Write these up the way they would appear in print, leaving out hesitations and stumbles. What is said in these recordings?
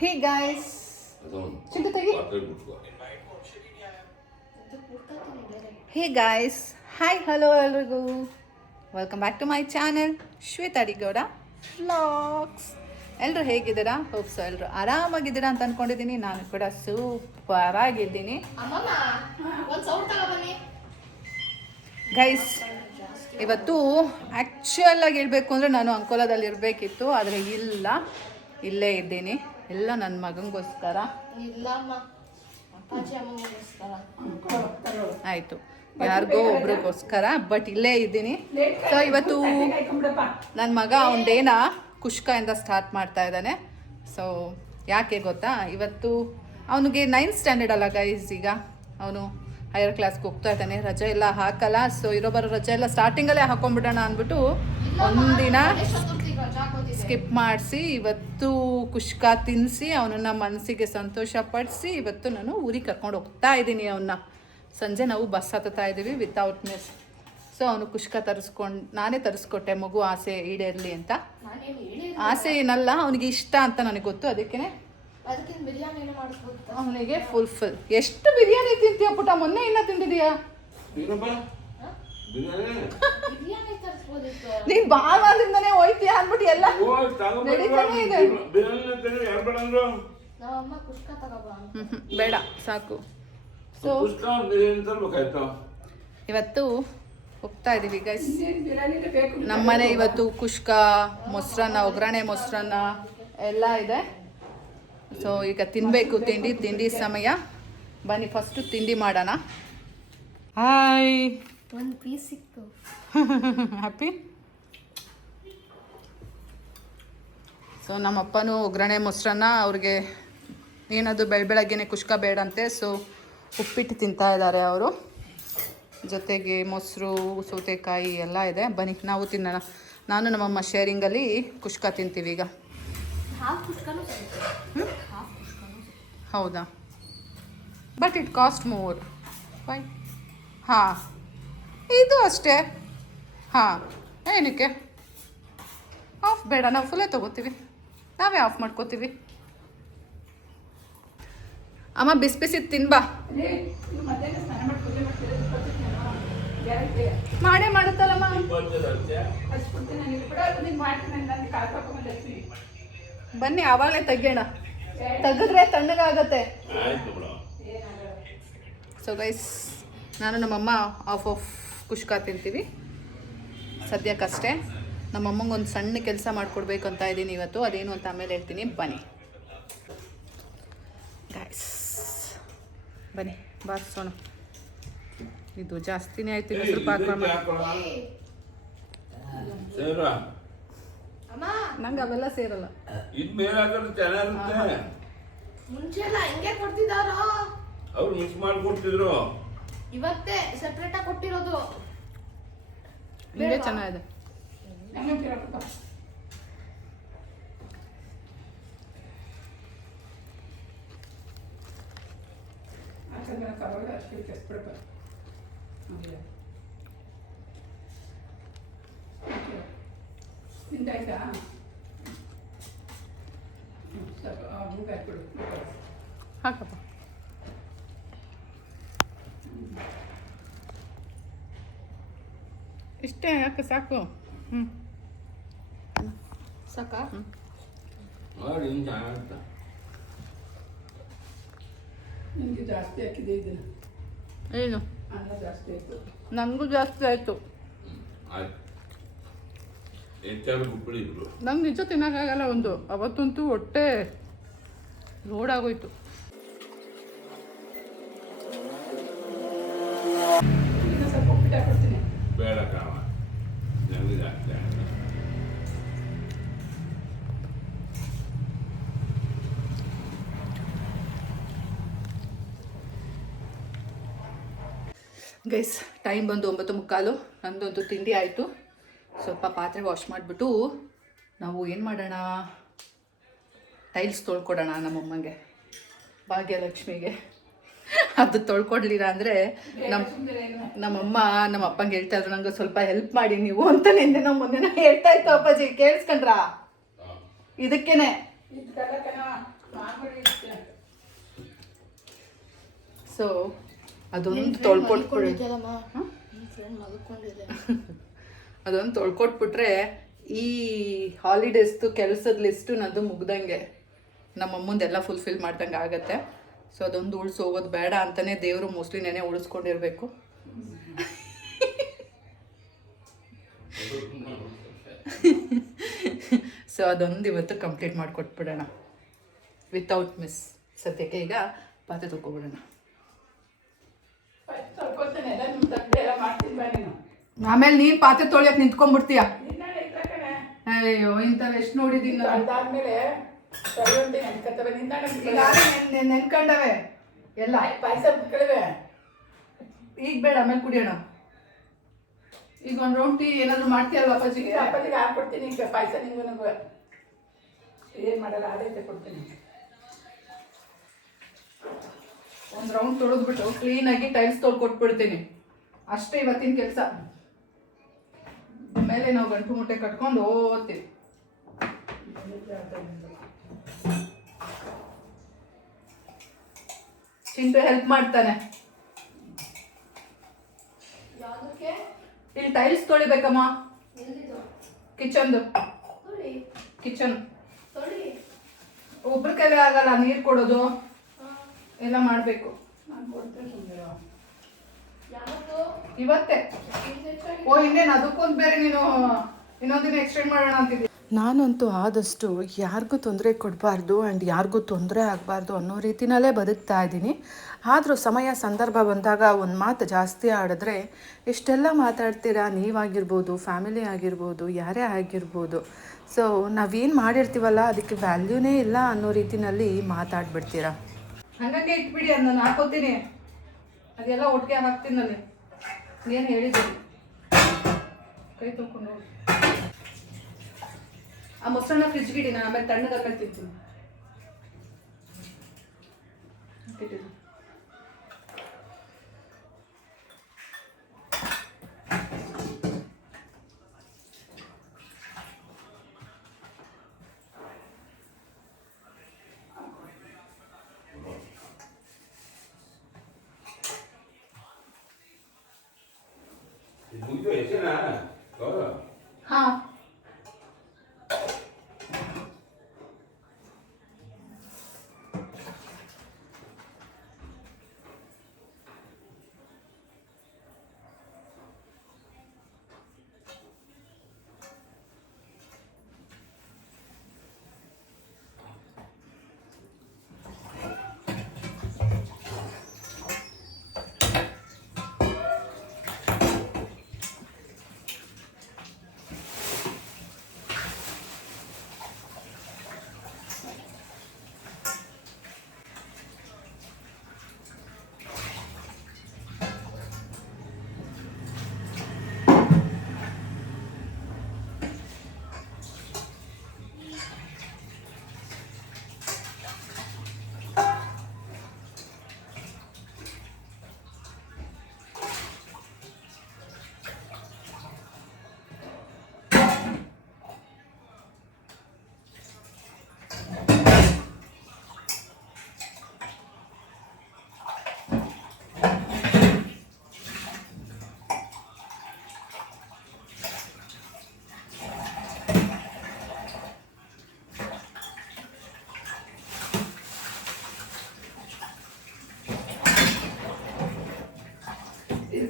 ಹೇ guys, Chintu ತೆಗಿ. Hey guys, hi hello ಎಲ್ರಿಗೂ, welcome back to my channel Shweta Adigowda vlogs. ಎಲ್ಲರೂ ಹೇಗಿದ್ದೀರಾ? ಹೋಪ್ಸ್ ಎಲ್ಲರೂ ಆರಾಮಾಗಿದ್ದೀರಾ ಅಂತ ಅಂದ್ಕೊಂಡಿದ್ದೀನಿ. ನಾನು ಕೂಡ ಸೂಪರ್ ಆಗಿದ್ದೀನಿ ಗೈಸ್. ಇವತ್ತು ಆ್ಯಕ್ಚುಯಲ್ ಆಗಿ ಹೇಳ್ಬೇಕು ಅಂದರೆ ನಾನು ಅಂಕೋಲಾದಲ್ಲಿ ಇರಬೇಕಿತ್ತು, ಆದರೆ ಇಲ್ಲೇ ಇದ್ದೀನಿ. ಎಲ್ಲ ನನ್ನ ಮಗನಿಗೋಸ್ಕರ ಆಯಿತು, ಯಾರಿಗೋ ಒಬ್ರಿಗೋಸ್ಕರ, ಬಟ್ ಇಲ್ಲೇ ಇದ್ದೀನಿ. ಸೊ ಇವತ್ತು ನನ್ನ ಮಗ ಅವನದೇನ ಕುಷ್ಕದಿಂದ ಸ್ಟಾರ್ಟ್ ಮಾಡ್ತಾ ಇದ್ದಾನೆ. ಸೊ ಯಾಕೆ ಗೊತ್ತಾ, ಇವತ್ತು ಅವನಿಗೆ 9th ಸ್ಟ್ಯಾಂಡರ್ಡ್ ಅಲ್ಲ ಗೈಸ್, ಈಗ ಅವನು ಹೈಯರ್ ಕ್ಲಾಸ್ಗೆ ಹೋಗ್ತಾ ಇದ್ದಾನೆ. ರಜೆ ಎಲ್ಲ ಹಾಕಲ್ಲ, ಸೊ ಬರೋ ರಜೆ ಎಲ್ಲ ಸ್ಟಾರ್ಟಿಂಗಲ್ಲೇ ಹಾಕೊಂಡ್ಬಿಡೋಣ ಅಂದ್ಬಿಟ್ಟು ಒಂದಿನ ಸ್ಕಿಪ್ ಮಾಡಿಸಿ ಇವತ್ತು ಕುಷ್ಕ ತಿನ್ನಿಸಿ ಅವನನ್ನು ಮನಸ್ಸಿಗೆ ಸಂತೋಷ ಪಡಿಸಿ ಇವತ್ತು ನಾನು ಊರಿಗೆ ಕರ್ಕೊಂಡು ಹೋಗ್ತಾ ಇದ್ದೀನಿ ಅವನ್ನ. ಸಂಜೆ ನಾವು ಬಸ್ ಹತ್ತಾ ಇದ್ದೀವಿ ವಿತೌಟ್ ಮಿಸ್. ಸೊ ಅವನು ಕುಷ್ಕ ನಾನೇ ತರಿಸ್ಕೊಟ್ಟೆ, ಮಗು ಆಸೆ ಈಡೇರಲಿ ಅಂತ. ಆಸೆ ಏನಲ್ಲ, ಅವನಿಗೆ ಇಷ್ಟ ಅಂತ ನನಗೆ ಗೊತ್ತು, ಅದಕ್ಕೆ ಅವನಿಗೆ ಫುಲ್ಫಿಲ್. ಎಷ್ಟು ಬಿರಿಯಾನಿ ತಿಂತೀಯ ಪುಟ? ಮೊನ್ನೆ ಇನ್ನ ತಿಂದಿದೀಯಾ ನೀನ್ ಬಾಲ್ವಾದಿಂದನೇ ಹೋಯ್ತೀಯ ಅಂದ್ಬಿಟ್ಟು ಎಲ್ಲ ನಡೀತಾನೆ ಇದೆ. ಬೇಡ ಸಾಕು. ಸೊ ಇವತ್ತು ಹೋಗ್ತಾ ಇದೀವಿ ಗೈಸ್. ನಮ್ಮನೆ ಇವತ್ತು ಕುಷ್ಕ, ಮೊಸರನ್ನ, ಒಗ್ಗರಣೆ ಮೊಸರನ್ನ ಎಲ್ಲ ಇದೆ. ಸೊ ಈಗ ತಿನ್ನಬೇಕು, ತಿಂಡಿ ಸಮಯ. ಬನ್ನಿ ಫಸ್ಟು ತಿಂಡಿ ಮಾಡೋಣ. ಹಾಯ್, ಒಂದು ಪೀಸ್ ಸಿಕ್ತು. ಹ್ಯಾಪಿ. ಸೊ ನಮ್ಮಪ್ಪನೂ ಒಗ್ಗರಣೆ ಮೊಸರನ್ನ, ಅವ್ರಿಗೆ ಏನದು ಬೆಳಗ್ಗೆನೆ ಕುಷ್ಕ ಬೇಡಂತೆ, ಸೊ ಉಪ್ಪಿಟ್ಟು ತಿಂತಾ ಇದ್ದಾರೆ ಅವರು. ಜೊತೆಗೆ ಮೊಸರು, ಸೌತೆಕಾಯಿ ಎಲ್ಲ ಇದೆ. ಬನ್ನಿ ನಾವು ತಿನ್ನೋಣ. ನಾನು ನಮ್ಮಮ್ಮ ಶೇರಿಂಗಲ್ಲಿ ಕುಷ್ಕ ತಿಂತೀವಿ ಈಗ. ಹೌದಾ? But it cost more. Why? ಹಾಂ, ಇದು ಅಷ್ಟೇ. ಹಾಂ, ಏನಕ್ಕೆ ಆಫ್ ಬೇಡ, ನಾವು ಫುಲ್ಲೇ ತೊಗೋತೀವಿ, ನಾವೇ ಆಫ್ ಮಾಡ್ಕೋತೀವಿ. ಅಮ್ಮ ಬಿಸಿ ಬಿಸಿ ತಿನ್ಬಾ. ಮಾಡೇ ಮಾಡುತ್ತಲ್ಲಮ್ಮ. ಬನ್ನಿ ಆವಾಗಲೇ ತೆಗೆಯೋಣ, ತೆಗೆದ್ರೆ ತಣ್ಣಗಾಗತ್ತೆ. ಸೊ ಗೈಸ್, ನಾನು ನಮ್ಮಮ್ಮ ಆಫ್ ಕುಷ್ಕ ತಿಂತೀವಿ ಸದ್ಯಕ್ಕಷ್ಟೇ. ನಮ್ಮಮ್ಮಂಗೆ ಒಂದು ಸಣ್ಣ ಕೆಲಸ ಮಾಡಿಕೊಡ್ಬೇಕು ಅಂತ ಇದ್ದೀನಿ ಇವತ್ತು, ಅದೇನು ಅಂತ ಆಮೇಲೆ ಹೇಳ್ತೀನಿ. ಬನ್ನಿ ಗೈಸ್, ಬನ್ನಿ ಬಾರಿಸೋಣ. ಇದು ಜಾಸ್ತಿನೇ ಆಯ್ತು, ಇನ್ನೂ ಸ್ವಲ್ಪ ನಂಗೆ ಅವೆಲ್ಲ ಸೇರಲ್ಲ. ಮುಂಚೆ ಎಲ್ಲ ಹಿಂಗೆ ಕೊಡ್ತಿದ್ದಾರೋ, ಅವ್ರು ಮಿಕ್ಸ್ ಮಾಡಿ ಕೊಡ್ತಿದ್ರು. ಇವತ್ತೇ ಸೆಪರೇಟ್ ಆಗಿ ಕೊಟ್ಟಿರೋದು. ಹಿಂಗೆ ಚೆನ್ನಾಗಿದೆ. ಹಾಕಪ್ಪ. ಇಷ್ಟೇ ಯಾಕೆ? ಸಾಕು. ಸಾಕಾ? ನಿಮಗೆ ಜಾಸ್ತಿ ಹಾಕಿದೆ ಇದನ್ನ. ಏನು? ಅನ್ನ ಜಾಸ್ತಿ ಆಯಿತು. ನನಗೂ ಜಾಸ್ತಿ ಆಯಿತು. ನಂಗೆ ನಿಜ ತಿನ್ನೋಕ್ಕಾಗಲ್ಲ. ಒಂದು ಅವತ್ತಂತೂ ಹೊಟ್ಟೆ ಲೋಡ್ ಆಗೋಯ್ತು. ಸ್ವಲ್ಪ ಉಪ್ಪಿಟ್ಟು ಹಾಕೊಡ್ತೀನಿ. ಬೇಡ ಕಾಮ, ನನಗೆ ಜಾಸ್ತಿ ಆಯ್ತು. ಗೈಸ್, ಟೈಮ್ ಬಂದು 9:15. ನಂದೊಂದು ತಿಂಡಿ ಆಯಿತು. ಸ್ವಲ್ಪ ಪಾತ್ರೆ ವಾಶ್ ಮಾಡಿಬಿಟ್ಟು ನಾವು ಏನು ಮಾಡೋಣ, ಟೈಲ್ಸ್ ತೊಳ್ಕೊಡೋಣ ನಮ್ಮಮ್ಮಂಗೆ, ಭಾಗ್ಯಲಕ್ಷ್ಮಿಗೆ. ಅದು ತೊಳ್ಕೊಡ್ಲಿಲ್ಲ ಅಂದರೆ ನಮ್ಮಮ್ಮ ನಮ್ಮ ಅಪ್ಪಂಗೆ ಹೇಳ್ತಾ ಇದ್ರು, ನಂಗೆ ಸ್ವಲ್ಪ ಹೆಲ್ಪ್ ಮಾಡಿ ನೀವು ಅಂತ. ನಿನ್ನೆ ಮೊನ್ನೆ ಹೇಳ್ತಾ ಇತ್ತು ಅಪ್ಪಾಜಿ, ಕೇಳಿಸ್ಕೊಂಡ್ರಾ? ಇದಕ್ಕೇನೆ ಸೊ ಅದೊಂದು ತೊಳ್ಕೊಟ್ಬಿಡಿ. ಫ್ರೆಂಡ್ ಮಲ್ಕೊಂಡಿದೆ. ಅದೊಂದು ತೊಳ್ಕೊಟ್ಬಿಟ್ರೆ ಈ ಹಾಲಿಡೇಸ್ದು ಕೆಲಸದ ಲಿಸ್ಟು ನನ್ನದು ಮುಗ್ದಂಗೆ, ನಮ್ಮ ಅಮ್ಮಂದೆಲ್ಲ ಫುಲ್ಫಿಲ್ ಮಾಡ್ದಂಗೆ ಆಗತ್ತೆ. ಸೊ ಅದೊಂದು ಉಳಿಸಿ ಹೋಗೋದು ಬೇಡ ಅಂತಲೇ ದೇವರು ಮೋಸ್ಟ್ಲಿ ನೆನೆ ಉಳಿಸ್ಕೊಂಡಿರಬೇಕು. ಸೊ ಅದೊಂದು ಇವತ್ತು ಕಂಪ್ಲೀಟ್ ಮಾಡಿಕೊಟ್ಬಿಡೋಣ ವಿತೌಟ್ ಮಿಸ್. ಸದ್ಯಕ್ಕೆ ಈಗ ಪಾತ್ರೆ ತೊಗೊಬಿಡೋಣ. ತೊಳ್ಕೊತೇನೆ ಎಲ್ಲ ನಿಮ್ಮ ತಪ್ಪೆ ಎಲ್ಲ ಮಾಡ್ತೀನಿ ಬಾ ನೀನು. ಆಮೇಲೆ ನೀನು ಪಾತ್ರೆ ತೊಳಿಯಕ್ಕೆ ನಿಂತ್ಕೊಂಡ್ಬಿಡ್ತೀಯ. ನಿನ್ನಾಳೆ ಇಲ್ಲ ಕಣೆ. ಅಯ್ಯೋ ಇಂಥವು ಎಷ್ಟು ನೋಡಿದ್ದೀನಿ ನಾನು. ಅದಾದ್ಮೇಲೆ ತೊಳೆಯುವಂತೆ ನೆನ್ಕತ್ತವೆ. ನಿನ್ನಾಳೆ ನೆನ್ಕೊಂಡವೆ ಎಲ್ಲ. ಪಾಯಸ ಬಿಟ್ಕೊಳ್ಳಿವೆ. ಈಗ ಬೇಡ, ಆಮೇಲೆ ಕುಡಿಯೋಣ. ಈಗ ಒಂದು ರೌಂಡ್ ಟೀ ಏನಾದರೂ ಮಾಡ್ತೀಯಲ್ವ ಅಪ್ಪಾಜಿಗೆ? ಅಪ್ಪಾಜಿಗೆ ಹಾಕ್ಕೊಡ್ತೀನಿ. ಈಗ ಪಾಯಸ ನಿಂಗೂ ನನಗೂ ಏನು ಮಾಡಲ್ಲ, ಆಡೈತೆ ಕೊಡ್ತೀನಿ. ಒಂದು ರೌಂಡ್ ತೊಳೆದ್ಬಿಟ್ಟು ಕ್ಲೀನಾಗಿ ಟೈಲ್ಸ್ ತೊಳ್ಕೊಟ್ಬಿಡ್ತೀನಿ. ಅಷ್ಟೇ ಇವತ್ತಿನ ಕೆಲಸ. ಮೇಲೆ ನಾವು ಗಂಟು ಮುಟ್ಟೆ ಕಟ್ಕೊಂಡು ಓದ್ತೀವಿ. ಚಿಂಟು ಹೆಲ್ಪ್ ಮಾಡ್ತಾನೆ. ಯಾವುದಕ್ಕೆ? ಇಲ್ಲಿ ಟೈಲ್ಸ್ ತೊಳಿಬೇಕಮ್ಮ, ಎಲ್ಲಿದು? ಕಿಚನ್ದು. ತೊಳಿ ಕಿಚನ್ ತೊಳಿ. ಒಬ್ರ ಕೈಲೇ ಆಗಲ್ಲ, ನೀರು ಕೊಡೋದು ಎಲ್ಲ ಮಾಡಬೇಕು. ನಾನು ಕೊಡ್ತೇನೆ ಸುಮ್ಮನೆ. ಯಾವತ್ತು? ಇವತ್ತೇ. ಓ ಇನ್ನೇನು ಅದಕ್ಕೊಂದು ಬೇರೆ ನೀನು ಇನ್ನೊಂದಿನ ಎಕ್ಸ್ಟೆಂಡ್ ಮಾಡೋಣ ಅಂತಿದ್ದೆ. ನಾನಂತೂ ಆದಷ್ಟು ಯಾರಿಗೂ ತೊಂದರೆ ಕೊಡಬಾರ್ದು ಆ್ಯಂಡ್ ಯಾರಿಗೂ ತೊಂದರೆ ಆಗಬಾರ್ದು ಅನ್ನೋ ರೀತಿನಲ್ಲೇ ಬದುಕ್ತಾ ಇದ್ದೀನಿ. ಆದರೂ ಸಮಯ ಸಂದರ್ಭ ಬಂದಾಗ ಒಂದು ಮಾತು ಜಾಸ್ತಿ ಆಡಿದ್ರೆ ಎಷ್ಟೆಲ್ಲ ಮಾತಾಡ್ತೀರಾ, ನೀವಾಗಿರ್ಬೋದು, ಫ್ಯಾಮಿಲಿ ಆಗಿರ್ಬೋದು, ಯಾರೇ ಆಗಿರ್ಬೋದು. ಸೊ ನಾವೇನು ಮಾಡಿರ್ತೀವಲ್ಲ ಅದಕ್ಕೆ ವ್ಯಾಲ್ಯೂನೇ ಇಲ್ಲ ಅನ್ನೋ ರೀತಿನಲ್ಲಿ ಮಾತಾಡ್ಬಿಡ್ತೀರಾ. ಹಂಗಂಗೆ ಇಟ್ಬಿಡಿ, ಅದು ನಾನು ಹಾಕೋತೀನಿ. ಅದೆಲ್ಲ ಒಟ್ಟಿಗೆ ಹಾಕ್ತೀನಿ ನಾನು. ಏನು ಹೇಳಿದ್ದೀನಿ, ಕೈ ತೊಳ್ಕೊಂಡು ಹೋಗಿ. ಆ ಮೊಸರನ್ನ ಫ್ರಿಜ್ಗೆ ಇಡಿ, ನಾನು ಆಮೇಲೆ ತಣ್ಣಗಾದ್ಮೇಲೆ ತಿಂತೀನಿ. ಮುಗಿದು ಎಷ್ಟೇನಾ ಹಾಂ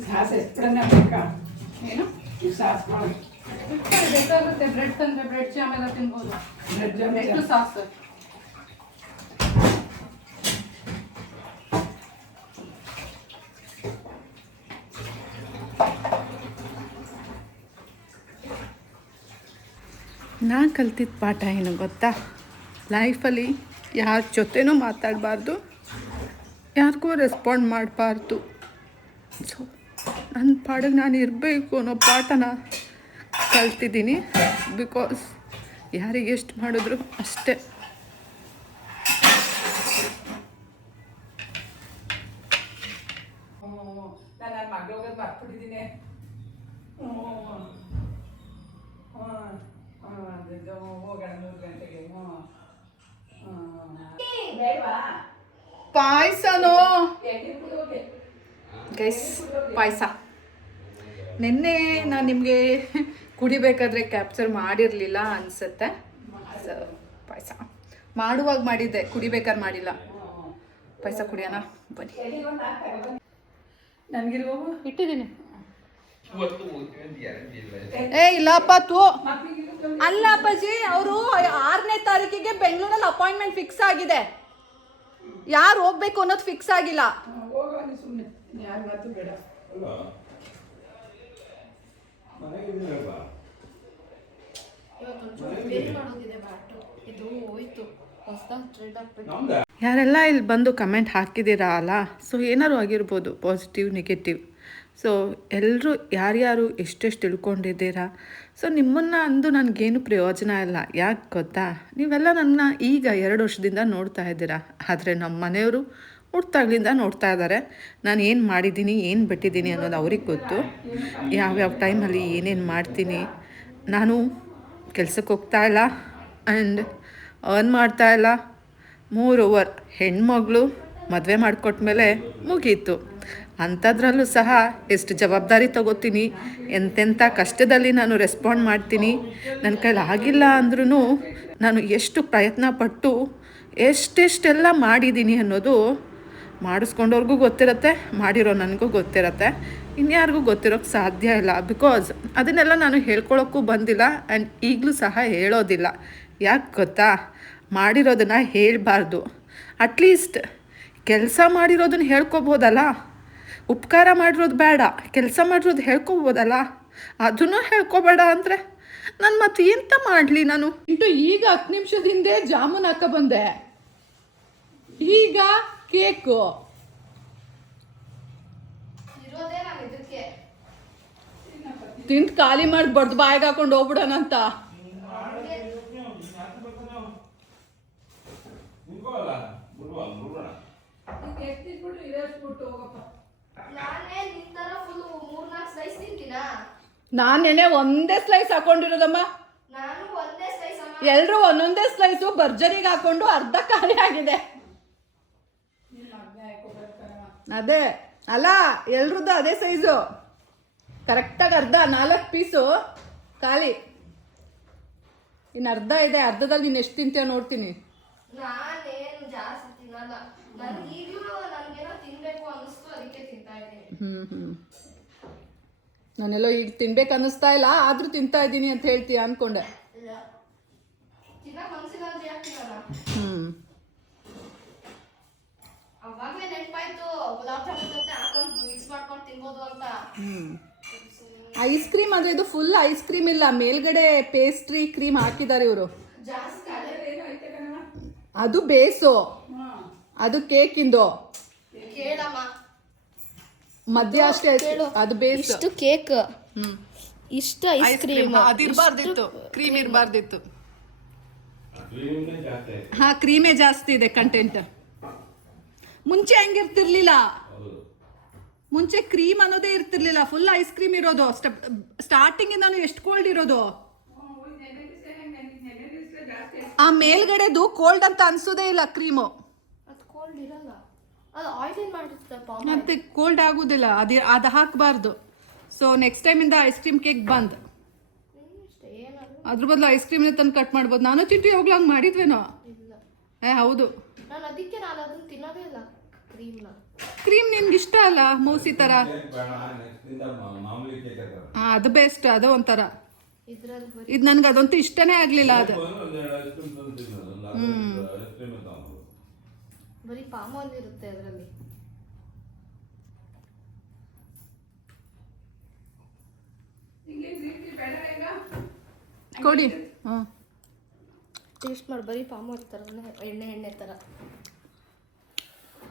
ಸಾಸ್ ಎಷ್ಟನ್ನ ಬೇಕಾ? ಏನು ಈಗ ಸಾಸ್ ಮಾಡಿ ಬೇಕಾಗುತ್ತೆ. ಬ್ರೆಡ್ ತಂದರೆ ಬ್ರೆಡ್ ಜಾಮ್ ಎಲ್ಲ ತಿನ್ಬೋದು. Bread jam bread sauce. ನಾ ಕಲ್ತಿದ್ದ ಪಾಠ ಏನು ಗೊತ್ತಾ? ಲೈಫಲ್ಲಿ ಯಾರ ಜೊತೆನೂ ಮಾತಾಡಬಾರ್ದು, ಯಾರಿಗೂ ರೆಸ್ಪಾಂಡ್ ಮಾಡಬಾರ್ದು. ಸೊ ನನ್ನ ಪಾಡಿಗೆ ನಾನು ಇರಬೇಕು ಅನ್ನೋ ಪಾಠನ ಕಲ್ತಿದ್ದೀನಿ. ಬಿಕಾಸ್ ಯಾರಿಗೆ ಎಷ್ಟು ಮಾಡಿದ್ರು ಅಷ್ಟೇ. ನಾನು ನನ್ನ ಮಗ ಹೋಗೋದು ಮರ್ತ್ಬಿಟ್ಟಿದ್ದೀನಿ. ಹೋಗೋಣ 3 ಗಂಟೆಗೆ. ಬೇಡವಾ? ಪಾಯಸನೋ ಗೈಸ್, ಪಾಯಸ ನಿನ್ನೆ ನಾನು ನಿಮಗೆ ಕುಡಿಬೇಕಾದ್ರೆ ಕ್ಯಾಪ್ಚರ್ ಮಾಡಿರಲಿಲ್ಲ ಅನಿಸುತ್ತೆ. ಸೊ ಪಾಯಸ ಮಾಡುವಾಗ ಮಾಡಿದ್ದೆ, ಕುಡಿಬೇಕಾದ್ರೆ ಮಾಡಿಲ್ಲ. ಪಾಯಸ ಕುಡಿಯೋಣ ಬನ್ನಿ. ನನಗಿರುವ ಇಟ್ಟಿದ್ದೀನಿ. ಏ ಇಲ್ಲಪ್ಪ ತೂ ಅಲ್ಲ ಅಪ್ಪಾಜಿ, ಅವರು 6ನೇ ತಾರೀಕಿಗೆ ಬೆಂಗಳೂರಲ್ಲಿ ಅಪಾಯಿಂಟ್ಮೆಂಟ್ ಫಿಕ್ಸ್ ಆಗಿದೆ. ಯಾರು ಹೋಗ್ಬೇಕು ಅನ್ನೋದು ಫಿಕ್ಸ್ ಆಗಿಲ್ಲ. ಹೋಗೋಣ ಸುಮ್ಮನೆ, ಯಾರು ಮಾತು ಬೇಡ. ಅಲ್ಲ ಮನೆಗಿದ್ದೀನಲ್ವಾ? ಇವತ್ತೊಂಚೂರು ಬೇರೆ ಮಾಡೋದಿದೆ ಬ್ಯಾಟು. ಇದು ಹೋಯ್ತು ಹೊಸದಾಗಿ ಟ್ರೆಡ್ ಹಾಕ್ಬೇಕು. ನಮ್ದ ಯಾರೆಲ್ಲ ಇಲ್ಲಿ ಬಂದು ಕಮೆಂಟ್ ಹಾಕಿದ್ದೀರಾ ಅಲ್ಲ, ಸೊ ಏನಾದ್ರು ಆಗಿರ್ಬೋದು, ಪಾಸಿಟಿವ್ ನೆಗೆಟಿವ್. ಸೊ ಎಲ್ಲರೂ ಯಾರ್ಯಾರು ಎಷ್ಟೆಷ್ಟು ತಿಳ್ಕೊಂಡಿದ್ದೀರಾ. ಸೊ ನಿಮ್ಮನ್ನು ಅಂದು ನನಗೇನು ಪ್ರಯೋಜನ ಇಲ್ಲ. ಯಾಕೆ ಗೊತ್ತಾ, ನೀವೆಲ್ಲ ನನ್ನ ಈಗ 2 ವರ್ಷದಿಂದ ನೋಡ್ತಾ ಇದ್ದೀರಾ. ಆದರೆ ನಮ್ಮ ಮನೆಯವರು ಹುಟ್ಟಾಗ್ಲಿಂದ ನೋಡ್ತಾ ಇದ್ದಾರೆ. ನಾನು ಏನು ಮಾಡಿದ್ದೀನಿ, ಏನು ಬಿಟ್ಟಿದ್ದೀನಿ ಅನ್ನೋದು ಅವ್ರಿಗೆ ಗೊತ್ತು. ಯಾವ್ಯಾವ ಟೈಮಲ್ಲಿ ಏನೇನು ಮಾಡ್ತೀನಿ. ನಾನು ಕೆಲ್ಸಕ್ಕೆ ಹೋಗ್ತಾ ಇಲ್ಲ ಆ್ಯಂಡ್ ಅರ್ನ್ ಮಾಡ್ತಾ ಇಲ್ಲ. ಮೋರೋವರ್ ಹೆಣ್ಮಗಳು ಮದುವೆ ಮಾಡಿಕೊಟ್ಮೇಲೆ ಮುಗೀತು. ಅಂಥದ್ರಲ್ಲೂ ಸಹ ಎಷ್ಟು ಜವಾಬ್ದಾರಿ ತಗೋತೀನಿ, ಎಂತೆಂಥ ಕಷ್ಟದಲ್ಲಿ ನಾನು ರೆಸ್ಪಾಂಡ್ ಮಾಡ್ತೀನಿ. ನನ್ನ ಕೈಲಿ ಆಗಿಲ್ಲ ಅಂದ್ರೂ ನಾನು ಎಷ್ಟು ಪ್ರಯತ್ನ ಪಟ್ಟು ಎಷ್ಟೆಷ್ಟೆಲ್ಲ ಮಾಡಿದ್ದೀನಿ ಅನ್ನೋದು ಮಾಡಿಸ್ಕೊಂಡವ್ರಿಗೂ ಗೊತ್ತಿರುತ್ತೆ, ಮಾಡಿರೋ ನನಗೂ ಗೊತ್ತಿರುತ್ತೆ. ಇನ್ಯಾರಿಗೂ ಗೊತ್ತಿರೋಕ್ಕೆ ಸಾಧ್ಯ ಇಲ್ಲ. ಬಿಕಾಸ್ ಅದನ್ನೆಲ್ಲ ನಾನು ಹೇಳ್ಕೊಳಕ್ಕೂ ಬಂದಿಲ್ಲ ಆ್ಯಂಡ್ ಈಗಲೂ ಸಹ ಹೇಳೋದಿಲ್ಲ. ಯಾಕೆ ಗೊತ್ತಾ, ಮಾಡಿರೋದನ್ನು ಹೇಳಬಾರ್ದು. ಅಟ್ಲೀಸ್ಟ್ ಕೆಲಸ ಮಾಡಿರೋದನ್ನ ಹೇಳ್ಕೊಬೋದಲ್ಲ. ಉಪಕಾರ ಮಾಡಿರೋದು ಬೇಡ, ಕೆಲಸ ಮಾಡಿರೋದು ಹೇಳ್ಕೊಬೋದಲ್ಲ. ಅದನ್ನು ಹೇಳ್ಕೊಬೇಡ ಅಂದರೆ ನಾನು ಮತ್ತೆ ಎಂತ ಮಾಡಲಿ ನಾನು. ಈಗ 10 ನಿಮಿಷದ ಹಿಂದೆ ಜಾಮೂನ್ ಹಾಕ ಬಂದೆ, ಈಗ ಕೇಕು. ಇರೋದೇ ನಾನು ಇದಕ್ಕೆ. ತಿಂದು ಖಾಲಿ ಮಾಡಿ ಬಡ್ದು ಬಾಯಿಗೆ ಹಾಕೊಂಡು ಹೋಗ್ಬಿಡೋಣ ಅಂತ. ನಿಂತ್ಕೊಳ್ಳಲ್ಲ, ಮುರುಗೋಣ. ಎಷ್ಟು ತಿನ್ಬಿಟ್ಟು ಇರೋಷ್ಟು ಬಿಟ್ಟು ಹೋಗಪ್ಪ. ನಾನೇ ನಿನ್ ತರ ಫುಲ್ 3-4 ಸ್ಲೈಸ್ ತಿಂತೀನಾ? ನಾನು ನೆನೆ ಒಂದೇ ಸ್ಲೈಸ್ ಹಾಕೊಂಡಿರೋದಮ್ಮ. ನಾನು ಒಂದೇ ಸ್ಲೈಸ್ ಅಮ್ಮ. ಎಲ್ಲರೂ ಒಂದೊಂದೇ ಸ್ಲೈಸು ಭರ್ಜರಿಗೆ ಹಾಕೊಂಡು ಅರ್ಧ ಖಾಲಿ ಆಗಿದೆ. ಅದೇ ಅಲ್ಲ, ಎಲ್ರದ್ದು ಅದೇ ಸೈಜು, ಕರೆಕ್ಟಾಗಿ ಅರ್ಧ 4 ಪೀಸು ಖಾಲಿ. ಇನ್ನು ಅರ್ಧ ಇದೆ, ಅರ್ಧದಲ್ಲಿ ನೀನು ಎಷ್ಟು ತಿಂತೀಯ ನೋಡ್ತೀನಿ. ನಾನೇನು ಜಾಸ್ತಿ ತಿನ್ನಲ್ಲ. ನನ್ಗೆ ಈಗಲೂ ನನ್ಗೇನೋ ತಿನ್ಬೇಕು ಅನ್ನಿಸ್ತು, ಅದಕ್ಕೆ ತಿಂತಾ ಇದ್ದೀನಿ. ನಾನೆಲ್ಲೋ ಈಗ ತಿನ್ಬೇಕು ಅನ್ನಿಸ್ತಾ ಇಲ್ಲ, ಆದ್ರೂ ತಿಂತಾ ಇದ್ದೀನಿ ಅಂತ ಹೇಳ್ತೀಯ ಅನ್ಕೊಂಡೆ. ಇಲ್ಲ, ತಿನ್ನಕ್ ಮನ್ಸಿಲ್ಲ ಅಂದ್ರೆ ಯಾಕೆ ತಿನ್ನಲ್ಲ? ಅವಾಗಲೇ ನೆನಪಾಯ್ತು ಗುಲಾಬ್ ಜಾಮೂನ್ ಜೊತೆ ಹಾಕೊಂಡು ಮಿಕ್ಸ್ ಮಾಡ್ಕೊಂಡು ತಿನ್ಬೋದು ಅಂತ. ಐಸ್ ಕ್ರೀಮ್ ಅಂದ್ರೆ ಇದು ಫುಲ್ ಐಸ್ ಕ್ರೀಮ್ ಇಲ್ಲ, ಮೇಲ್ಗಡೆ ಪೇಸ್ಟ್ರಿ ಕ್ರೀಮ್ ಹಾಕಿದ್ದಾರೆ ಇವರು. ಜಾಸ್ತಿ ಅದು ಬೇಸು, ಅದು ಕೇಕಿಂದು ಕೇಳಮ್ಮ. ಮಧ್ಯ ಅಷ್ಟೇ ಅದು ಬೇಸ್. ಇಷ್ಟು ಕೇಕ್, ಇಷ್ಟು ಐಸ್ ಕ್ರೀಮ್. ಅದಿರ್ಬಾರ್ದಿತ್ತು, ಕ್ರೀಮ್ ಇರಬಾರ್ದಿತ್ತು. ಕ್ರೀಮೇ ಜಾಸ್ತಿ ಆಯ್ತು. ಹಾ, ಕ್ರೀಮೇ ಜಾಸ್ತಿ ಇದೆ ಕಂಟೆಂಟ್. ಮುಂಚೆ ಹಂಗಿರ್ತಿರ್ಲಿಲ್ಲ, ಮುಂಚೆ ಕ್ರೀಮ್ ಅನ್ನೋದೇ ಇರ್ತಿರ್ಲಿಲ್ಲ, ಫುಲ್ ಐಸ್ ಕ್ರೀಮ್ ಇರೋದು. ಸ್ಟಾರ್ಟಿಂಗ್ ಇಂದಾನು ಎಷ್ಟು ಕೋಲ್ಡ್ ಇರೋದು. ಆ ಮೇಲ್ಗಡೆದು ಕೋಲ್ಡ್ ಅಂತ ಅನ್ಸೋದೇ ಇಲ್ಲ ಕ್ರೀಮು. ಅದು ಕೋಲ್ಡ್ ಇರಲ್ಲ, ಅದು ಆಯಿಲ್ ಮಾಡಿರ್ತಾರೆ. ಮತ್ತೆ ಕೋಲ್ಡ್ ಆಗುದಿಲ್ಲ, ಅದು ಹಾಕಬಾರ್ದು. ಸೊ ನೆಕ್ಸ್ಟ್ ಟೈಮಿಂದ ಐಸ್ ಕ್ರೀಮ್ ಕೇಕ್ ಬಂದ್. ಅದ್ರ ಬದಲು ಐಸ್ ಕ್ರೀಮ್ನ ತಂದು ಕಟ್ ಮಾಡ್ಬೋದು. ನಾನು ಚಿಟ್ಟು ಯಾವಾಗಲೂ ಹಂಗೆ ಮಾಡಿದ್ವೇನೋ. ಇಲ್ಲ, ಹೌದು. ನಾನು ಅದನ್ನ ತಿನ್ನೋದೇ ಇಲ್ಲ ಕ್ರೀಮ್ನ. ಕ್ರೀಮ್ ನಿನ್ಗೆ ಇಷ್ಟ ಅಲ್ಲ, ಮೌಸಿ ಥರ. ಕೇಕ್ ಬೇಡ, next ಇಂದ ಮಾಮೂಲಿ ಕೇಕ್ ಹಾಕೋಣ. ಅದು ಬೆಸ್ಟ್, ಅದು ಒಂಥರ. ಇದ್ರಲ್ಲಿ ಬರೀ ಇದು ನನಗೆ ಅದಂತೂ ಇಷ್ಟನೇ ಆಗಲಿಲ್ಲ. ಅದು ಒಂದೆರಡು ಐಸ್ ಕ್ರೀಮ್ ತಂದು ತಿನ್ನೋದು, ಒಂದು ಐಸ್ ಕ್ರೀಮ್ ತಗೊಂಡು. ಬರೀ ಪಾಮ್ ಆಯಿಲ್ ಇರುತ್ತೆ ಅದರಲ್ಲಿ. ಕೊಡಿ. ಹಾಂ, ಟೇಸ್ಟ್ ಮಾಡಿ, ಬರೀ ಪಾಮ್ ಆಯಿಲ್ ಥರ, ಎಣ್ಣೆ ಥರ.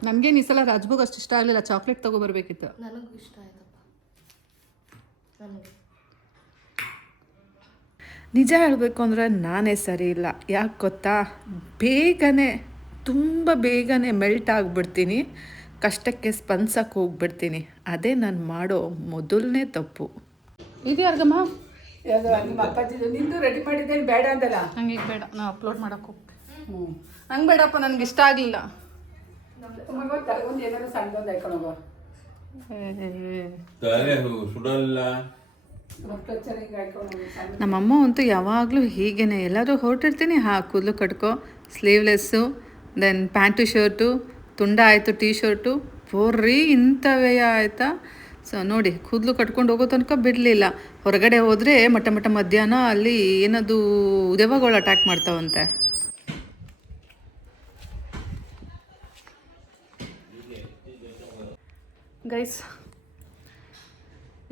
ನಮಗೇನು ಈ ಸಲ ರಾಜ್ಭೋಗ್ ಅಷ್ಟು ಇಷ್ಟ ಆಗಲಿಲ್ಲ, ಚಾಕ್ಲೇಟ್ ತೊಗೊಬರ್ಬೇಕಿತ್ತು. ನನಗೂ ಇಷ್ಟ ಆಯ್ತಪ್ಪ. ನನಗೆ ನಿಜ ಹೇಳಬೇಕು ಅಂದರೆ ನಾನೇ ಸರಿ ಇಲ್ಲ. ಯಾಕೆ ಗೊತ್ತಾ, ತುಂಬ ಬೇಗನೆ ಮೆಲ್ಟ್ ಆಗಿಬಿಡ್ತೀನಿ, ಕಷ್ಟಕ್ಕೆ ಸ್ಪಂದಿಸಕ್ಕೆ ಹೋಗ್ಬಿಡ್ತೀನಿ. ಅದೇ ನಾನು ಮಾಡೋ ಮೊದಲನೇ ತಪ್ಪು. ಇದ್ಯಾರ್ಗಮ್ಮ? ನಿಮ್ಮ ಅಪ್ಪಾಜಿದು ನಿಂದು ರೆಡಿ ಮಾಡಿದ್ದೇನೆ ಬೇಡ ಅಂತಲ್ಲ. ಹಂಗೆ ಬೇಡ, ನಾ ಅಪ್ಲೋಡ್ ಮಾಡೋಕೆ ಹೋಗ್ತೀನಿ. ಹಂಗೆ ಬೇಡಪ್ಪ, ನನಗೆ ಇಷ್ಟ ಆಗಲಿಲ್ಲ. ಹೋಗೋ ತಗೊಂಡು ಏನಾದ್ರು ಸಣ್ಣದೊಂದು ಹಾಕೊಂಡು ಹೋಗೋ ತಲೆ ಸುಡಲ್ಲ. ರೊಟ್ಟಚ್ಚರಿ ಹಿಂಗೆ ಹಾಕೊಂಡು ಹೋಗೋ ಸಣ್ಣ. ನಮ್ಮಮ್ಮ ಅಂತೂ ಯಾವಾಗಲೂ ಹೀಗೇನೆ, ಎಲ್ಲರೂ ಹೊರಟಿರ್ತೀನಿ ಕೂದಲು ಕಟ್ಕೊ, ಸ್ಲೀವ್ಲೆಸ್ಸು, ದೆನ್ ಪ್ಯಾಂಟು ಶರ್ಟು, ತುಂಡ ಆಯಿತು ಟೀ ಶರ್ಟು, ಬೋರ್ರಿ ಇಂಥವೇ ಆಯಿತಾ. ಸೊ ನೋಡಿ, ಕೂದಲು ಕಟ್ಕೊಂಡು ಹೋಗೋ ತನಕ ಬಿಡಲಿಲ್ಲ. ಹೊರಗಡೆ ಹೋದರೆ ಮಟ್ಟ ಮಧ್ಯಾಹ್ನ ಅಲ್ಲಿ ಏನದು ದೆವ್ವಗಳು ಅಟ್ಯಾಕ್ ಮಾಡ್ತಾವಂತೆ. ಗೈಸ್,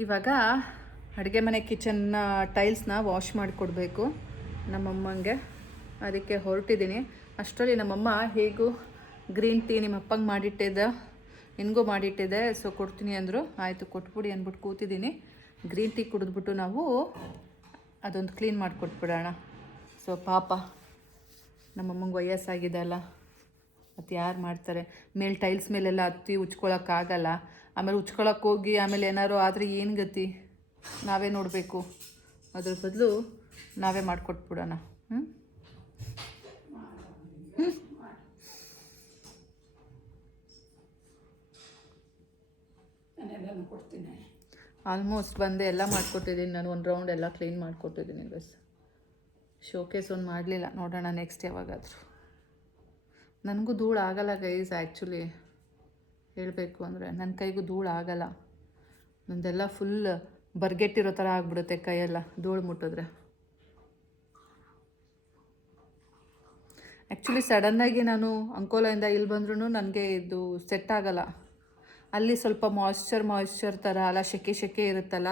ಇವಾಗ ಅಡುಗೆ ಮನೆ ಕಿಚನ್ನ ಟೈಲ್ಸ್ನ ವಾಶ್ ಮಾಡಿಕೊಡ್ಬೇಕು ನಮ್ಮಮ್ಮಂಗೆ. ಅದಕ್ಕೆ ಹೊರಟಿದ್ದೀನಿ. ಅಷ್ಟರಲ್ಲಿ ನಮ್ಮಮ್ಮ ಹೇಗೂ ಗ್ರೀನ್ ಟೀ ನಿಮ್ಮ ಅಪ್ಪಂಗೆ ಮಾಡಿಟ್ಟಿದ್ದ, ನಿನಗೂ ಮಾಡಿಟ್ಟಿದ್ದೆ, ಸೊ ಕೊಡ್ತೀನಿ ಅಂದರು. ಆಯಿತು ಕೊಟ್ಬಿಡಿ ಅಂದ್ಬಿಟ್ಟು ಕೂತಿದ್ದೀನಿ. ಗ್ರೀನ್ ಟೀ ಕುಡಿದ್ಬಿಟ್ಟು ನಾವು ಅದೊಂದು ಕ್ಲೀನ್ ಮಾಡಿಕೊಟ್ಬಿಡೋಣ. ಸೊ ಪಾಪ ನಮ್ಮಮ್ಮಂಗೆ ವಯಸ್ಸಾಗಿದೆ ಅಲ್ಲ, ಮತ್ತು ಯಾರು ಮಾಡ್ತಾರೆ? ಮೇಲೆ ಟೈಲ್ಸ್ ಮೇಲೆಲ್ಲ ಹತ್ತಿ ಉಚ್ಕೊಳ್ಳೋಕ್ಕಾಗಲ್ಲ. ಆಮೇಲೆ ಉಚ್ಕೊಳ್ಳೋಕೆ ಹೋಗಿ ಆಮೇಲೆ ಏನಾರು ಆದರೆ ಏನು ಗತಿ? ನಾವೇ ನೋಡಬೇಕು. ಅದ್ರ ಬದಲು ನಾವೇ ಮಾಡಿಕೊಟ್ಬಿಡೋಣ. ನಾನೆಲ್ಲನೂ ಕೊಡ್ತೀನಿ. ಆಲ್ಮೋಸ್ಟ್ ಬಂದೆ ಎಲ್ಲ ಮಾಡಿಕೊಟ್ಟಿದ್ದೀನಿ ನಾನು. ಒಂದು ರೌಂಡ್ ಎಲ್ಲ ಕ್ಲೀನ್ ಮಾಡಿಕೊಟ್ಟಿದ್ದೀನಿ ಬಸ್. ಶೋಕೇಸ್ ಒಂದು ಮಾಡಲಿಲ್ಲ, ನೋಡೋಣ ನೆಕ್ಸ್ಟ್ ಯಾವಾಗಾದರೂ. ನನಗೂ ಧೂಳು ಆಗಲ್ಲ ಗೈಸ್, ಆ್ಯಕ್ಚುಲಿ ಹೇಳಬೇಕು ಅಂದರೆ ನನ್ನ ಕೈಗೂ ಧೂಳು ಆಗಲ್ಲ. ನಂದೆಲ್ಲ ಫುಲ್ ಬರ್ಗೆಟ್ಟಿರೋ ಥರ ಆಗಿಬಿಡುತ್ತೆ ಕೈಯೆಲ್ಲ ಧೂಳು ಮುಟ್ಟಿದ್ರೆ. ಆ್ಯಕ್ಚುಲಿ ಸಡನ್ನಾಗಿ ನಾನು ಅಂಕೋಲಾಯಿಂದ ಇಲ್ಲಿ ಬಂದ್ರೂ ನನಗೆ ಇದು ಸೆಟ್ ಆಗಲ್ಲ. ಅಲ್ಲಿ ಸ್ವಲ್ಪ ಮಾಯ್ಶ್ಚರ್ ಥರ ಅಲ್ಲ, ಸೆಕೆ ಇರುತ್ತಲ್ಲ,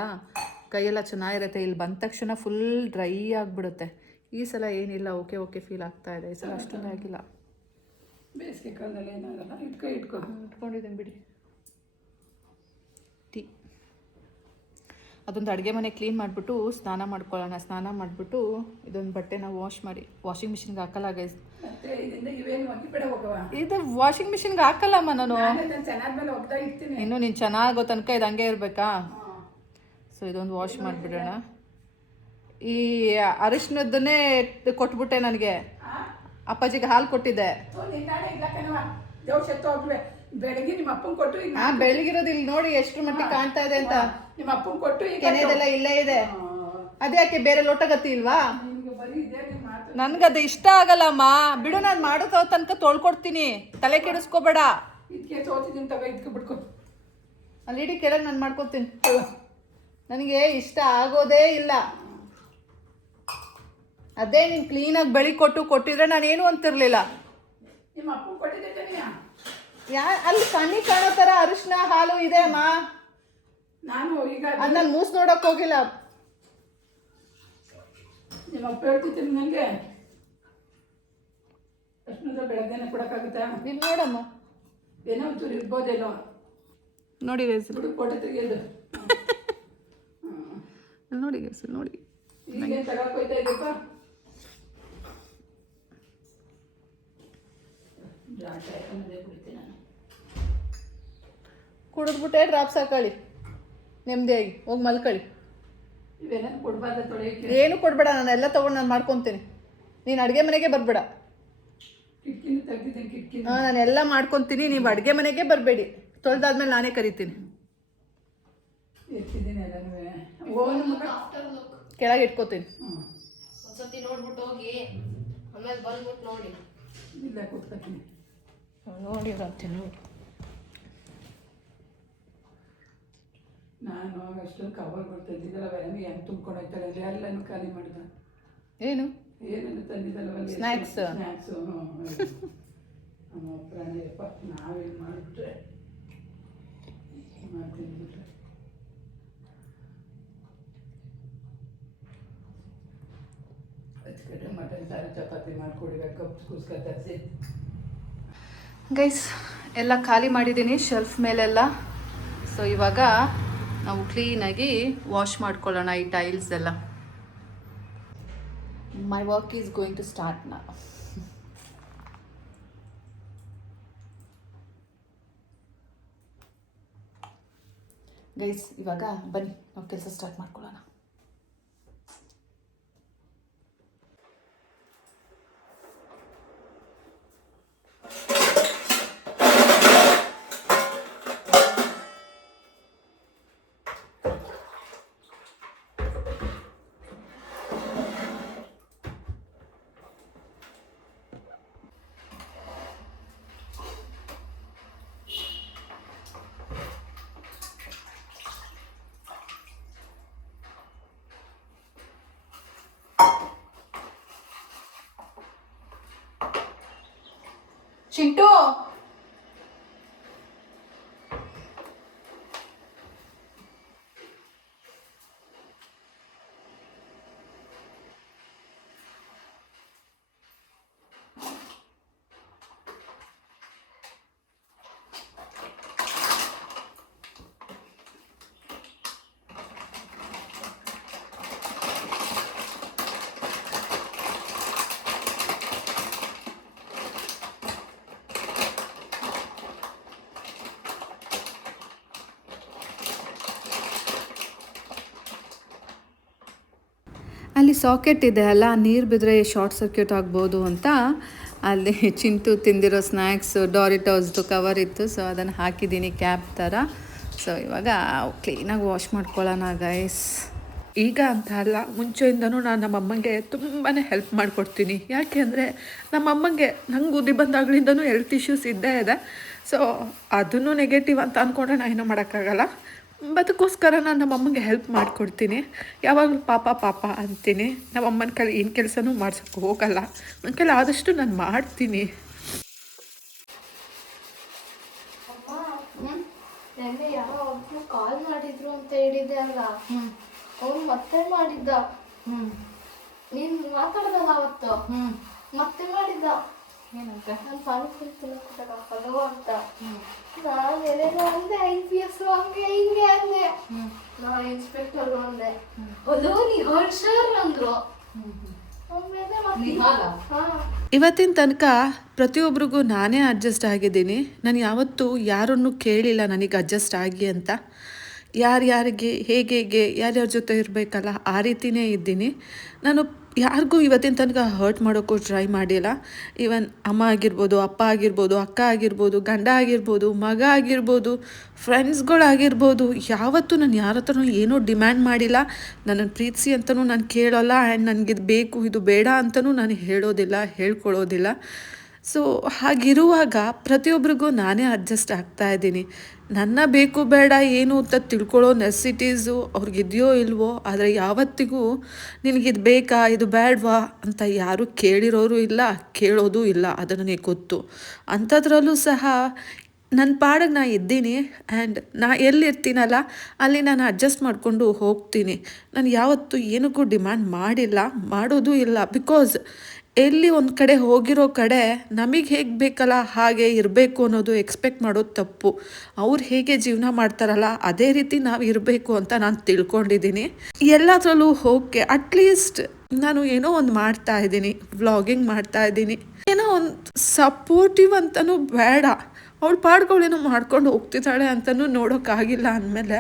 ಕೈಯೆಲ್ಲ ಚೆನ್ನಾಗಿರುತ್ತೆ. ಇಲ್ಲಿ ಬಂದ ತಕ್ಷಣ ಫುಲ್ ಡ್ರೈ ಆಗಿಬಿಡುತ್ತೆ. ಈ ಸಲ ಏನಿಲ್ಲ, ಓಕೆ ಫೀಲ್ ಆಗ್ತಾಯಿದೆ. ಈ ಸಲ ಅಷ್ಟೊಂದು ಆಗಿಲ್ಲ. ಬೇಸಿಗೆ ಕಾಲದಲ್ಲಿ ಏನಾಗಲ್ಲ. ಇಟ್ಕೊಂಡಿದ್ದೀನಿ ಬಿಡಿ. ಟೀ ಅದೊಂದು ಅಡುಗೆ ಮನೆ ಕ್ಲೀನ್ ಮಾಡಿಬಿಟ್ಟು ಸ್ನಾನ ಮಾಡ್ಕೊಳ್ಳೋಣ. ಸ್ನಾನ ಮಾಡಿಬಿಟ್ಟು ಇದೊಂದು ಬಟ್ಟೆನ ವಾಶ್ ಮಾಡಿ ವಾಷಿಂಗ್ ಮಿಷಿನ್ಗೆ ಹಾಕಲ್ಲ ಗೈಸ್. ಇದು ವಾಷಿಂಗ್ ಮಿಷಿನ್ಗೆ ಹಾಕಲ್ಲಮ್ಮ ನಾನು. ಇನ್ನು ನೀನು ಚೆನ್ನಾಗೋ ತನಕ ಇದು ಹಂಗೆ ಇರಬೇಕಾ? ಸೊ ಇದೊಂದು ವಾಶ್ ಮಾಡಿಬಿಡೋಣ. ಈ ಅರಿಶಿನದನ್ನೇ ಕೊಟ್ಬಿಟ್ಟೆ ನನಗೆ. ಅಪ್ಪಾಜಿಗೆ ಹಾಲು ಕೊಟ್ಟಿದ್ದೆ. ಬೆಳಗ್ಗೆ ನಿಮ್ಮ ಅಪ್ಪನ ಕೊಟ್ಟು ಬೆಳಗಿರೋದು ಇಲ್ಲಿ ನೋಡಿ ಎಷ್ಟು ಮಟ್ಟಿಗೆ ಕಾಣ್ತಾ ಇದೆ ಅಂತ. ನಿಮ್ಮ ಅಪ್ಪನ ಕೊಟ್ಟು ಕೆನೆದೆಲ್ಲ ಇಲ್ಲೇ ಇದೆ. ಅದ್ಯಾಕೆ ಬೇರೆ ಲೋಟಗತ್ತಿ ಇಲ್ವಾ? ನನ್ಗದು ಇಷ್ಟ ಆಗಲ್ಲಮ್ಮ. ಬಿಡು, ನಾನು ಮಾಡೋ ತನಕ ತೊಳ್ಕೊಡ್ತೀನಿ, ತಲೆ ಕೆಡಿಸ್ಕೋಬೇಡ. ಇದಕ್ಕೆ ಸೋತಿದ್ದೀನಿ ತಗೋ, ಇದಕ್ಕೆ ಬಿಡ್ಕೊ. ಅಲ್ಲಿ ಇಡೀ ಕೆಳಗೆ ನಾನು ಮಾಡ್ಕೊತೀನಿ. ನನಗೆ ಇಷ್ಟ ಆಗೋದೇ ಇಲ್ಲ. ಅದೇ ನೀನು ಕ್ಲೀನಾಗಿ ಬೆಳಿ ಕೊಟ್ಟಿದ್ರೆ ನಾನೇನು ಅಂತಿರ್ಲಿಲ್ಲ. ನಿಮ್ಮ ಅಪ್ಪನ ಕೊಟ್ಟಿದ್ದೆ ಅಲ್ಲಿ ಕಣ್ಣಿಗೆ ಕಾಣೋ ಥರ ಅರಿಶಿನ ಹಾಲು ಇದೆ ಅಮ್ಮ. ನಾನು ಈಗ ನಾನು ಮೂಸ್ ನೋಡೋಕೆ ಹೋಗಿಲ್ಲ. ನಿಮ್ಮ ಅಪ್ಪ ಹೇಳ್ತಿದ್ದೀನಿ ನನಗೆ ಅಷ್ಟೊಂದು ಬೆಳಗ್ಗೆನೆ ಕೊಡೋಕ್ಕಾಗುತ್ತಾ? ಇಲ್ಲಿ ನೋಡಮ್ಮ, ಏನೋ ಒಂಚೂರು ಇರ್ಬೋದೇನೋ ನೋಡಿ ಗೈಸ್, ಫೋಟೋ ತೆಗೆಯೋದು. ನೋಡಿ ಗೈಸ್, ನೋಡಿ ಈಗೇನು ತಗೊಳಕ್ ಹೋಯ್ತಾ ಇದೆಯಪ್ಪ? ಕುಡಿದ್ಬಿಟ್ಟೆ ಡ್ರಾಪ್ಸ್ ಹಾಕೊಳ್ಳಿ, ನೆಮ್ಮದಿಯಾಗಿ ಹೋಗಿ ಮಲ್ಕೊಳ್ಳಿ. ಇವೇನೇನು ಕೊಡಬಾರ್ದ ತೊಳೆಯೋಕ್ಕೆ? ಏನು ಕೊಡಬೇಡ, ನಾನೆಲ್ಲ ತೊಗೊಂಡು ನಾನು ಮಾಡ್ಕೊತೀನಿ. ನೀನು ಅಡುಗೆ ಮನೆಗೆ ಬರಬೇಡ. ಕಿಟಕಿನ ತೆಗ್ದಿದ್ದೀನಿ, ಕಿಟಕಿ. ನಾನೆಲ್ಲ ಮಾಡ್ಕೊತೀನಿ, ನೀವು ಅಡುಗೆ ಮನೆಗೆ ಬರಬೇಡಿ. ತೊಳೆದಾದ್ಮೇಲೆ ನಾನೇ ಕರಿತೀನಿ. ಎತ್ತಿದ್ದೀನಿ ಎಲ್ಲನೂ. ಕೆಳಗೆ ಇಟ್ಕೋತೀನಿ. ಒಂದ್ಸತಿ ನೋಡ್ಬಿಟ್ಟು ಹೋಗಿ ಆಮೇಲೆ ಬಂದ್ಬಿಟ್ಟು ನೋಡಿ. ಇಲ್ಲ ಕೂತ್ಕೊತೀನಿ. ನೋಡಿ ಅಂತೀನಿ. ನಾನು ಅಷ್ಟೊಂದು ಕವರ್ ಬರ್ತಿದ್ದಿದ್ದಲ್ಲ, ಅವೆಲ್ಲ ಏನು ತುಂಬ್ಕೊಂಡು ಹೋಗ್ತಾಳೆ ಅಲ್ಲಿ, ಎಲ್ಲನೂ ಖಾಲಿ ಮಾಡಿದ. ಏನು ಏನೇನು ತಂದಿದ್ದಲ್ವ? ಸ್ನ್ಯಾಕ್ಸು. ಪ್ರಾಣಿಯಪ್ಪ, ನಾವೇನು ಮಾಡಿಬಿಟ್ರೆ ಮಾಡ್ತಿದ್ಬಿಟ್ರೆ. ಹಚ್ಕಡೆ ಮಟನ್ ಸಾರು ಚಪಾತಿ ಮಾಡಿಕೊಡಿ, ಕುಸ್ಕ ತರಿಸಿ. ಗೈಸ್, ಎಲ್ಲ ಖಾಲಿ ಮಾಡಿದ್ದೀನಿ ಶೆಲ್ಫ್ ಮೇಲೆಲ್ಲ. ಸೊ ಇವಾಗ ನಾವು ಕ್ಲೀನಾಗಿ ವಾಶ್ ಮಾಡ್ಕೊಳ್ಳೋಣ ಈ ಟೈಲ್ಸ್ ಎಲ್ಲ. My work is going to start ನಾ. ಗೈಸ್, ಇವಾಗ ಬನ್ನಿ ನಾವು ಕೆಲಸ ಸ್ಟಾರ್ಟ್ ಮಾಡ್ಕೊಳ್ಳೋಣ. ಚಿಂಟು ಅಲ್ಲಿ ಸಾಕೆಟ್ ಇದೆ ಅಲ್ಲ, ನೀರು ಬಿದ್ದರೆ ಶಾರ್ಟ್ ಸರ್ಕ್ಯೂಟ್ ಆಗ್ಬೋದು ಅಂತ ಅಲ್ಲಿ ಚಿಂಟು ತಿಂದಿರೋ ಸ್ನ್ಯಾಕ್ಸು ಡಾರಿಟೋಸ್ದು ಕವರ್ ಇತ್ತು. ಸೊ ಅದನ್ನು ಹಾಕಿದ್ದೀನಿ ಕ್ಯಾಪ್ ಥರ. ಸೊ ಇವಾಗ ಕ್ಲೀನಾಗಿ ವಾಶ್ ಮಾಡ್ಕೊಳ್ಳೋಣ ಗೈಸ್. ಈಗ ಅಂತ ಅಲ್ಲ, ಮುಂಚೆಯಿಂದನೂ ನಾನು ನಮ್ಮಮ್ಮಂಗೆ ತುಂಬಾ ಹೆಲ್ಪ್ ಮಾಡಿಕೊಡ್ತೀನಿ. ಯಾಕೆ ಅಂದರೆ ನಮ್ಮಮ್ಮಂಗೆ ನಂಗೆ ಉದಿ ಬಂದಾಗಲಿಂದನೂ ಹೆಲ್ತ್ ಇಶ್ಯೂಸ್ ಇದ್ದೇ ಇದೆ. ಸೊ ಅದನ್ನು ನೆಗೆಟಿವ್ ಅಂತ ಅಂದ್ಕೊಂಡ್ರೆ ನಾನು ಏನೂ ಮಾಡೋಕ್ಕಾಗಲ್ಲ. ಅದಕ್ಕೋಸ್ಕರ ನಾನು ನಮ್ಮಮ್ಮಂಗೆ ಹೆಲ್ಪ್ ಮಾಡಿಕೊಡ್ತೀನಿ. ಯಾವಾಗಲೂ ಪಾಪ ಪಾಪ ಅಂತೀನಿ. ನಮ್ಮಮ್ಮನ ಕೈಲಿ ಏನು ಕೆಲಸನೂ ಮಾಡ್ಸೋಕ್ಕೆ ಹೋಗಲ್ಲ. ನನ್ನ ಕೈಲಿ ಆದಷ್ಟು ನಾನು ಮಾಡ್ತೀನಿ. ನೆನ್ನೆ ಯಾರೋ ಒಬ್ರು ಕಾಲ್ ಮಾಡಿದ್ರು ಅಂತ ಹೇಳಿದ್ದೆ ಅಲ್ಲ, ಅವ್ನು ಮತ್ತೆ ಮಾಡಿದ್ದ. ನೀನ್ ಮಾತಾಡ್ದಲ್ಲ ಅವತ್ತು, ಮತ್ತೆ ಮಾಡಿದ್ದ. ಏನಂತ? ನಾನು ಪಾನಿಪುರಿ ತಿನ್ನಕ್ಕಿದ್ದಾಗ ಹಲೋ ಅಂತ ನಾನು ಏನೇನೋ ಅಂದೆ, IPS ಹಂಗೆ ಹಿಂಗೆ ಅಂದೆ. ನಾನು ಇನ್ಸ್ಪೆಕ್ಟರ್ ಅಂದೆ. ಹಲೋ ನೀ ಹರ್ಷರ್ ಅಂದ್ರು. ಆಮೇಲೆ ಇವತ್ತಿನ ತನಕ ಪ್ರತಿಯೊಬ್ಬರಿಗೂ ನಾನೇ ಅಡ್ಜಸ್ಟ್ ಆಗಿದ್ದೀನಿ. ನಾನು ಯಾವತ್ತೂ ಯಾರನ್ನು ಕೇಳಿಲ್ಲ ನನಗೆ ಅಡ್ಜಸ್ಟ್ ಆಗಿ ಅಂತ. ಯಾರ್ಯಾರಿಗೆ ಹೇಗೆ ಯಾರ್ಯಾರ ಜೊತೆ ಇರಬೇಕಲ್ಲ ಆ ರೀತಿಯೇ ಇದ್ದೀನಿ ನಾನು. ಯಾರಿಗೂ ಇವತ್ತಿನ ತನಕ ಹರ್ಟ್ ಮಾಡೋಕ್ಕೂ ಟ್ರೈ ಮಾಡಿಲ್ಲ. ಈವನ್ ಅಮ್ಮ ಆಗಿರ್ಬೋದು, ಅಪ್ಪ ಆಗಿರ್ಬೋದು, ಅಕ್ಕ ಆಗಿರ್ಬೋದು, ಗಂಡ ಆಗಿರ್ಬೋದು, ಮಗ ಆಗಿರ್ಬೋದು, ಫ್ರೆಂಡ್ಸ್ಗಳಾಗಿರ್ಬೋದು, ಯಾವತ್ತೂ ನಾನು ಯಾರ ಹತ್ರನೂ ಏನೂ ಡಿಮ್ಯಾಂಡ್ ಮಾಡಿಲ್ಲ. ನನ್ನನ್ನು ಪ್ರೀತಿಸಿ ಅಂತಲೂ ನಾನು ಕೇಳೋಲ್ಲ. ಆ್ಯಂಡ್ ನನಗಿದು ಬೇಕು ಇದು ಬೇಡ ಅಂತಲೂ ನಾನು ಹೇಳೋದಿಲ್ಲ, ಹೇಳ್ಕೊಳ್ಳೋದಿಲ್ಲ. ಸೊ ಹಾಗಿರುವಾಗ ಪ್ರತಿಯೊಬ್ಬರಿಗೂ ನಾನೇ ಅಡ್ಜಸ್ಟ್ ಆಗ್ತಾಯಿದ್ದೀನಿ. ನನ್ನ ಬೇಕು ಬೇಡ ಏನು ಅಂತ ತಿಳ್ಕೊಳ್ಳೋ ನೆಸಿಟೀಸು ಅವ್ರಿಗಿದೆಯೋ ಇಲ್ವೋ, ಆದರೆ ಯಾವತ್ತಿಗೂ ನಿನಗಿದು ಬೇಕಾ ಇದು ಬೇಡವಾ ಅಂತ ಯಾರೂ ಕೇಳಿರೋರು ಇಲ್ಲ, ಕೇಳೋದು ಇಲ್ಲ. ಅದು ನನಗೆ ಗೊತ್ತು. ಅಂಥದ್ರಲ್ಲೂ ಸಹ ನನ್ನ ಪಾಡಿಗೆ ನಾನು ಇದ್ದೀನಿ. ಆ್ಯಂಡ್ ನಾ ಎಲ್ಲಿರ್ತೀನಲ್ಲ ಅಲ್ಲಿ ನಾನು ಅಡ್ಜಸ್ಟ್ ಮಾಡಿಕೊಂಡು ಹೋಗ್ತೀನಿ. ನಾನು ಯಾವತ್ತೂ ಏನಕ್ಕೂ ಡಿಮ್ಯಾಂಡ್ ಮಾಡಿಲ್ಲ, ಮಾಡೋದು ಇಲ್ಲ. ಬಿಕಾಸ್ ಎಲ್ಲಿ ಒಂದು ಕಡೆ ಹೋಗಿರೋ ಕಡೆ ನಮಗೆ ಹೇಗೆ ಬೇಕಲ್ಲ ಹಾಗೆ ಇರಬೇಕು ಅನ್ನೋದು ಎಕ್ಸ್ಪೆಕ್ಟ್ ಮಾಡೋದು ತಪ್ಪು. ಅವ್ರು ಹೇಗೆ ಜೀವನ ಮಾಡ್ತಾರಲ್ಲ ಅದೇ ರೀತಿ ನಾವು ಇರಬೇಕು ಅಂತ ನಾನು ತಿಳ್ಕೊಂಡಿದ್ದೀನಿ. ಎಲ್ಲದರಲ್ಲೂ ಹೋಗಿ ಅಟ್ಲೀಸ್ಟ್ ನಾನು ಏನೋ ಒಂದು ಮಾಡ್ತಾ ಇದ್ದೀನಿ, ವ್ಲಾಗಿಂಗ್ ಮಾಡ್ತಾ ಇದ್ದೀನಿ. ಏನೋ ಒಂದು ಸಪೋರ್ಟಿವ್ ಅಂತಲೂ ಬೇಡ, ಅವಳು ಪಾಡ್ಗಳೇನೋ ಮಾಡ್ಕೊಂಡು ಹೋಗ್ತಿದ್ದಾಳೆ ಅಂತಲೂ ನೋಡೋಕ್ಕಾಗಿಲ್ಲ ಅಂದಮೇಲೆ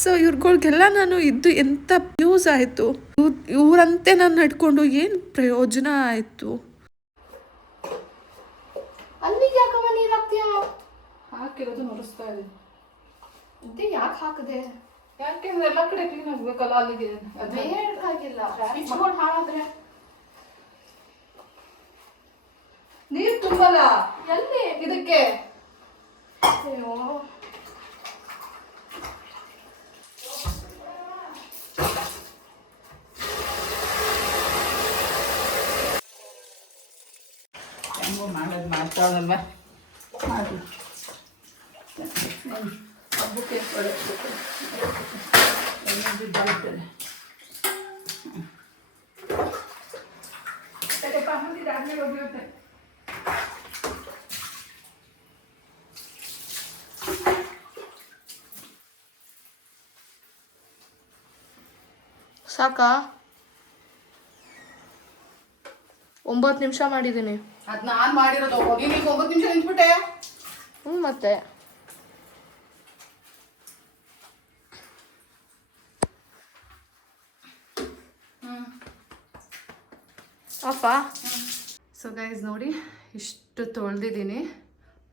ಸೊ ಇವ್ರುಗಳಿಗೆಲ್ಲ ನಾನು ಇದ್ದು ಎಂಥ ಯೂಸ್ ಆಯಿತು. ಇವರಂತೆ ನಾನು ನಡ್ಕೊಂಡು ಏನು ಪ್ರಯೋಜನ ಆಯಿತು? ಅಲ್ಲಿಗೆ ಯಾಕಮ್ಮ ನೀರು ಹಾಕ್ತೀಯ? ಹಾಕಿರೋದು ನುರಿಸ್ತಾ ಇದ್ದೀನಿ. ಇದೇ ಯಾಕೆ ಹಾಕದೆ? ಯಾಕೆಂದ್ರೆ ಎಲ್ಲ ಕಡೆ ಕ್ಲೀನ್ ಆಗಬೇಕಲ್ಲ, ಅಲ್ಲಿಗೆ ಬೇಕಾಗಿಲ್ಲ. ಸ್ವಿಚ್ ಬೋರ್ಡ್ ಹಾಳಾದ್ರೆ ನೀರು ತುಂಬಲ್ಲ ಎಲ್ಲಿ ಇದಕ್ಕೆ. ಅಯ್ಯೋ ಹೆಂಗೋ ಮಾಡೋದು ಮಾಡ್ತಾಳಲ್ವ ಮಾಡಿ ಹಬ್ಬಕ್ಕೆ ಕೊಡಬೇಕು. ಬಿದ್ದಾಗ್ತದೆ. ಸರಿಯಪ್ಪ ಮುಂದಿದ್ದು ಆದ್ಮೇಲೆ ಹೋಗಿರುತ್ತೆ. ಸಾಕಾ? 9 ನಿಮಿಷ ಮಾಡಿದ್ದೀನಿ. ಅದು ನಾನು ಮಾಡಿರೋದು. ಹೋಗಿ ನೀವು 9 ನಿಮಿಷ ನಿಂತ್ಬಿಟ್ಟೆ. ಮತ್ತೆ ಅಪ್ಪ ಸೊ ಗೈಸ್ ನೋಡಿ, ಇಷ್ಟು ತೊಳೆದಿದ್ದೀನಿ,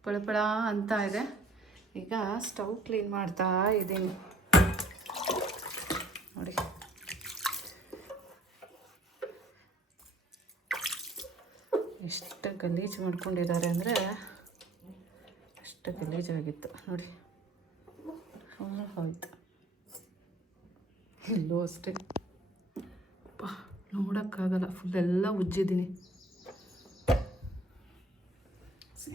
ಪಳಪಳ ಅಂತ ಇದೆ. ಈಗ ಸ್ಟವ್ ಕ್ಲೀನ್ ಮಾಡ್ತಾ ಇದ್ದೀನಿ ನೋಡಿ. ಎಷ್ಟು ಗಲೀಜು ಮಾಡ್ಕೊಂಡಿದ್ದಾರೆ ಅಂದರೆ ಅಷ್ಟು ಗಲೀಜಾಗಿತ್ತು ನೋಡಿ. ಹೋಯ್ತು ಇಲ್ಲೂ ಅಷ್ಟೇ. ನೋಡೋಕ್ಕಾಗಲ್ಲ, ಫುಲ್ಲೆಲ್ಲ ಉಜ್ಜಿದ್ದೀನಿ. ತೋರಿಸಿ.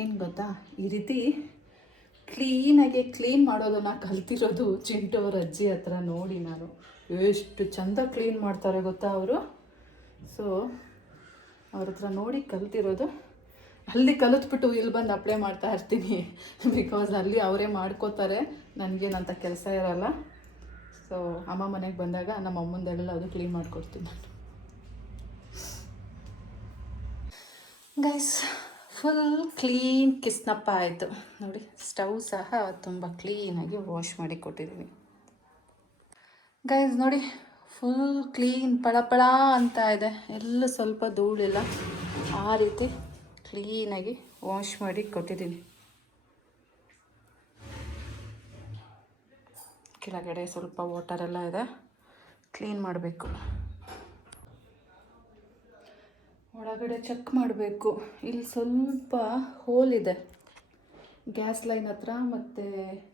ಏನು ಗೊತ್ತಾ, ಈ ರೀತಿ ಕ್ಲೀನಾಗಿ ಕ್ಲೀನ್ ಮಾಡೋದನ್ನು ಕಲ್ತಿರೋದು ಚಿಂಟು ಅವ್ರ ಅಜ್ಜಿ ಹತ್ರ ನೋಡಿ ನಾನು. ಎಷ್ಟು ಚಂದ ಕ್ಲೀನ್ ಮಾಡ್ತಾರೆ ಗೊತ್ತಾ ಅವರು. ಸೊ ಅವ್ರ ಹತ್ರ ನೋಡಿ ಕಲ್ತಿರೋದು. ಅಲ್ಲಿ ಕಲಿತ್ಬಿಟ್ಟು ಇಲ್ಲಿ ಬಂದು ಅಪ್ಲೈ ಮಾಡ್ತಾ ಇರ್ತೀನಿ, ಬಿಕಾಸ್ ಅಲ್ಲಿ ಅವರೇ ಮಾಡ್ಕೋತಾರೆ, ನನಗೇನಂತ ಕೆಲಸ ಇರೋಲ್ಲ. ಸೊ ಅಮ್ಮ ಮನೆಗೆ ಬಂದಾಗ ನಮ್ಮ ಅಮ್ಮಂದೆಲ್ಲ ಅದು ಕ್ಲೀನ್ ಮಾಡಿಕೊಡ್ತೀನಿ ನಾನು. ಗೈಸ್, ಫುಲ್ ಕ್ಲೀನ್ ಕಿಸ್ನಪ್ಪ ಆಯಿತು ನೋಡಿ. ಸ್ಟವ್ ಸಹ ತುಂಬ ಕ್ಲೀನಾಗಿ ವಾಶ್ ಮಾಡಿ ಕೊಟ್ಟಿದ್ದೀನಿ ಗೈಸ್. ನೋಡಿ, ಫುಲ್ ಕ್ಲೀನ್ ಪಳಪಳ ಅಂತ ಇದೆ, ಎಲ್ಲೂ ಸ್ವಲ್ಪ ಧೂಳಿಲ್ಲ. ಆ ರೀತಿ ಕ್ಲೀನಾಗಿ ವಾಶ್ ಮಾಡಿ ಕೊಟ್ಟಿದ್ದೀನಿ. ಕೆಳಗಡೆ ಸ್ವಲ್ಪ ವಾಟರೆಲ್ಲ ಇದೆ, ಕ್ಲೀನ್ ಮಾಡಬೇಕು. ಒಳಗಡೆ ಚೆಕ್ ಮಾಡಬೇಕು. ಇಲ್ಲಿ ಸ್ವಲ್ಪ ಹೋಲ್ ಇದೆ ಗ್ಯಾಸ್ ಲೈನ್ ಹತ್ರ, ಮತ್ತು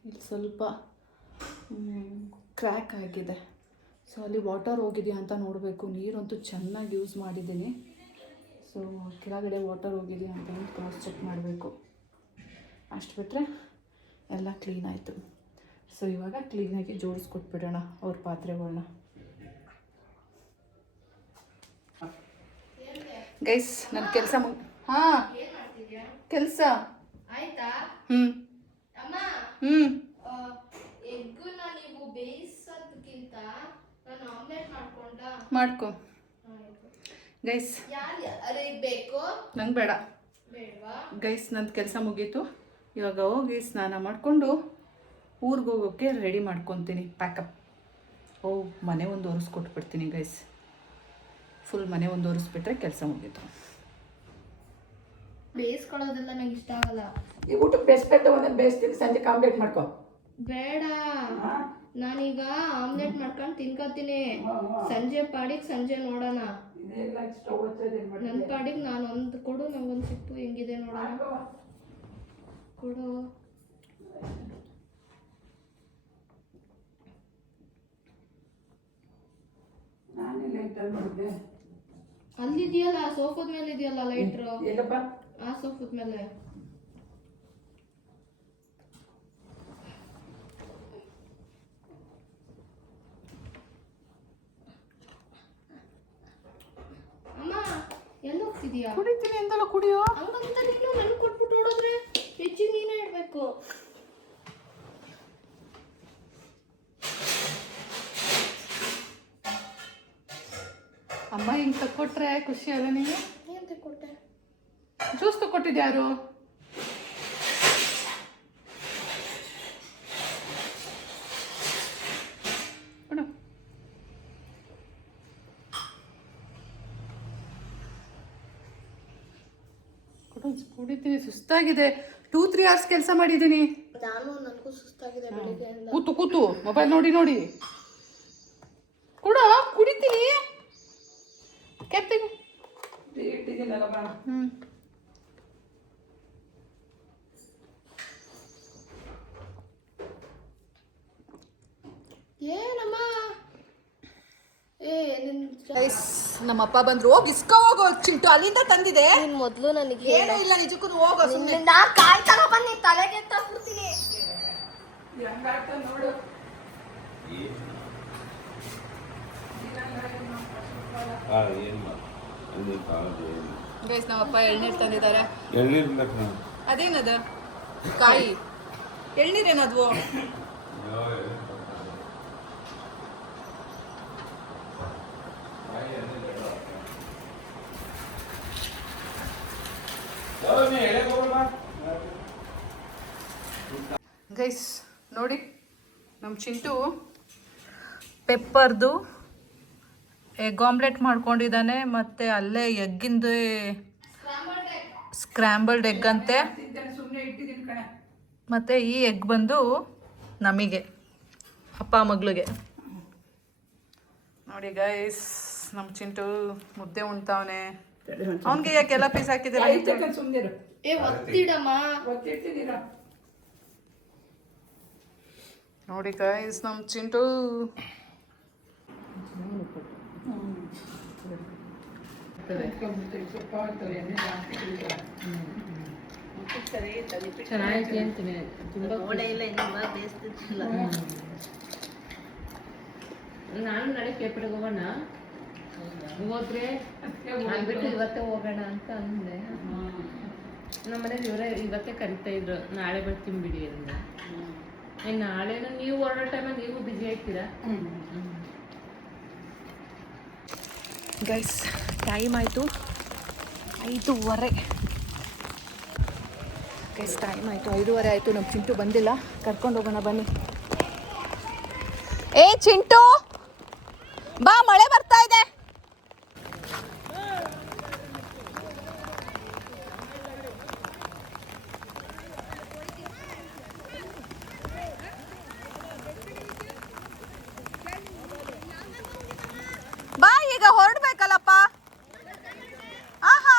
ಇಲ್ಲಿ ಸ್ವಲ್ಪ ಕ್ರ್ಯಾಕ್ ಆಗಿದೆ. ಸೊ ಅಲ್ಲಿ ವಾಟರ್ ಹೋಗಿದೆಯಾ ಅಂತ ನೋಡಬೇಕು. ನೀರಂತೂ ಚೆನ್ನಾಗಿ ಯೂಸ್ ಮಾಡಿದ್ದೀನಿ. ಸೊ ಕೆಳಗಡೆ ವಾಟರ್ ಹೋಗಿದೆಯಾ ಅಂತ ಕ್ರಾಸ್ ಚೆಕ್ ಮಾಡಬೇಕು. ಅಷ್ಟು ಬಿಟ್ಟರೆ ಎಲ್ಲ ಕ್ಲೀನ್ ಆಯಿತು. ಸೊ ಇವಾಗ ಕ್ಲೀನಾಗಿ ಜೋಡಿಸ್ಕೊಟ್ಬಿಡೋಣ ಅವ್ರ ಪಾತ್ರೆಗಳನ್ನ. ಗೈಸ್, ನನ್ನ ಕೆಲಸ ಹಾಂ ಕೆಲಸ ಆಯ್ತಾ ಹ್ಞೂ ಅಮ್ಮ? ಹ್ಞೂ ಎಗ್ಗನ್ನ ನೀವು ಬೇಯಿಸೋದಕ್ಕಿಂತ ನಾನು ಆಮ್ಲೆಟ್ ಮಾಡ್ಕೊ ಗೈಸ್. ಯಾರು ಬೇಕು? ನಂಗೆ ಬೇಡ. ಬೇಡವಾ? ಗೈಸ್, ನಂದು ಕೆಲಸ ಮುಗೀತು. ಇವಾಗ ಹೋಗಿ ಸ್ನಾನ ಮಾಡಿಕೊಂಡು ಊರಿಗೆ ಹೋಗೋಕ್ಕೆ ರೆಡಿ ಮಾಡ್ಕೊತೀನಿ, ಪ್ಯಾಕಪ್. ಮನೆ ಒಂದು ಒರೆಸ್ಕೊಟ್ಬಿಡ್ತೀನಿ ಗೈಸ್. ಫುಲ್ ಮನೆ ಒಂದು ಒರೆಸ್ಬಿಟ್ರೆ ಕೆಲಸ ಮುಗೀತು. ಬೇಯಿಸ್ಕೊಳ್ಳೋದೆಲ್ಲ ನಂಗೆ ಇಷ್ಟ ಆಗಲ್ಲ. ಈ ಊಟಕ್ಕೆ ಬೇಯಿಸ್ಬೇಕು ಒಂದೊಂದು ಬೇಯಿಸ್ತೀನಿ, ಸಂಜೆ ಆಮ್ಲೆಟ್ ಮಾಡ್ಕೊ. ಬೇಡ, ನಾನೀಗ ಆಮ್ಲೆಟ್ ಮಾಡ್ಕೊಂಡು ತಿನ್ಕೋತೀನಿ. ಸಂಜೆ ಪಾಡಿಗೆ ಸಂಜೆ ನೋಡೋಣ. ನನ್ನ ಪಾಡಿಗೆ ನಾನು ಒಂದು ಕೊಡು, ನಂಗೊಂದು ಸಿಪ್ಪು ಹೆಂಗಿದೆ ನೋಡೋಣ. ಕೊಡು. ಅಲ್ಲಿದೆಯಲ್ಲ, ಸೋಫಾದ ಮೇಲೆ ಇದೆಯಲ್ಲ ಲೈಟ್ರು. ಆ ಸೋಫಾದ ಮೇಲೆ. ಅಮ್ಮ, ಎಲ್ಲ ಹೋಗ್ತಿದ್ಯಾ? ಕುಡಿತೀನಿ ಎಂದಲ್ಲ, ಕುಡಿಯೋ. ಹಂಗಂತ ನೀನು ನನ್ಗೆ ಕೊಟ್ಬಿಟ್ಟು ಓಡೋದ್ರೆ ಹೆಚ್ಚಿಗೆ ನೀನೇ ಇಡ್ಬೇಕು. ಅಮ್ಮ ಹಿಂಗೆ ತಕ್ಕೊಟ್ರೆ ಖುಷಿ ಅಲ್ಲ ನಿಮಗೆ? ಏನ್ ತಗೊಟ್ಟೆ? ಜ್ಯೂಸ್ ತಗೊಟ್ಟಿದ್ಯಾರು? ಕುಡಿತೀನಿ, ಸುಸ್ತಾಗಿದೆ. 2-3 hours ಕೆಲಸ ಮಾಡಿದ್ದೀನಿ. ನನಗೂ ಸುಸ್ತಾಗಿದೆ ಬೆಳಿಗ್ಗೆಯಿಂದ. ಕೂತು ಮೊಬೈಲ್ ನೋಡಿ ಕೂಡ ಕುಡಿತೀನಿ. ಕೆಪ್ಪಿಗೆ ಏನಮ್ಮ? ನಮ್ಮಪ್ಪ ಬಂದ್ರು. ಹೋಗಿ ಇಸ್ಕೋ ಹೋಗೋ ಚಿಂಟು, ಅಲ್ಲಿಂದ ತಂದಿದೆ. ಮೊದಲು ನನಗೆ ಏನೂ ಇಲ್ಲ, ನಿಜಕ್ಕೂ ಹೋಗೋ. ನಾ ಕಾಯಿ ತಗೊಬಂದು ತಲೆಗೆ ತಗ್ಬಿಡ್ತೀನಿ. ನೋಡು. ಗೈಸ್, ನಮ್ಮಪ್ಪ ಎಳ್ನೀರು ತಂದಿದ್ದಾರೆ. ಎಳ್ನೀರು ಅದೇನದು? ಕಾಯಿ ಎಳ್ನೀರೇನದು? ಗೈಸ್ ನೋಡಿ, ನಮ್ಮ ಚಿಂಟು ಪೆಪ್ಪರ್ದು ಎಗ್ ಆಮ್ಲೆಟ್ ಮಾಡ್ಕೊಂಡಿದ್ದಾನೆ. ಮತ್ತು ಅಲ್ಲೇ ಎಗ್ಗಿಂದು ಸ್ಕ್ರ್ಯಾಂಬಲ್ಡ್ ಎಗ್ ಅಂತೆ. ಮತ್ತು ಈ ಎಗ್ ಬಂದು ನಮಗೆ, ಅಪ್ಪ ಮಗಳಿಗೆ. ನೋಡಿ ಗೈಸ್, ನಮ್ಮ ಚಿಂಟು ಮುದ್ದೆ ಉಣ್ತಾವನೆ. ಅವನಿಗೆ ಯಾಕೆಲ್ಲ ಪೀಸ್ ಹಾಕಿದ್ರೆ? ಸುಮ್ಮನಿರು. ಏ ಒತ್ತಿಡಮ್ಮ. ಒತ್ತಿಟ್ಟಿದ್ದೀರಾ? ನೋಡಿ ಗೈಸ್ ನಮ್ಮ ಚಿಂಟು ಚೆನ್ನಾಗಿ ಅಂತೀನಿ ತುಂಬ ಒಳ್ಳೆ ಇಲ್ಲ ಇನ್ನು ಬೇಯಿಸ್ತಿಲ್ಲ. ನಾನು ನಾಳೆ ಪೇಪರ್ಗೆ ಹೋಗೋಣ, ಹೋದ್ರೆ ಅಂದ್ಬಿಟ್ಟು ಇವತ್ತೇ ಹೋಗೋಣ ಅಂತ ಅಂದೆ. ನಮ್ಮ ಮನೇಲಿ ಇವತ್ತೇ ಕರಿತಾ ಇದ್ರು, ನಾಳೆ ಬರ್ತೀನಿ ಬಿಡಿ ಅಂದೆ. ನಾಳೆನೂ ನೀವು ಹೊರಡೋ ಟೈಮಲ್ಲಿ ನೀವು ಬ್ಯುಸಿ ಆಗ್ತೀರಾ. ಗೈಸ್ ಟೈಮ್ ಆಯಿತು 5:30. ಗೈಸ್ ಟೈಮ್ ಆಯಿತು 5:30 ಆಯಿತು. ನಮ್ಮ ಚಿಂಟು ಬಂದಿಲ್ಲ, ಕರ್ಕೊಂಡು ಹೋಗೋಣ ಬನ್ನಿ. ಏ ಚಿಂಟು ಬಾ, ಮಳೆ ಬರ್ತಾ ಇದೆ. ಬಾ, ಈಗ ಹೊರಡ್ಬೇಕಲ್ಲಪ್ಪ. ಆಹಾ,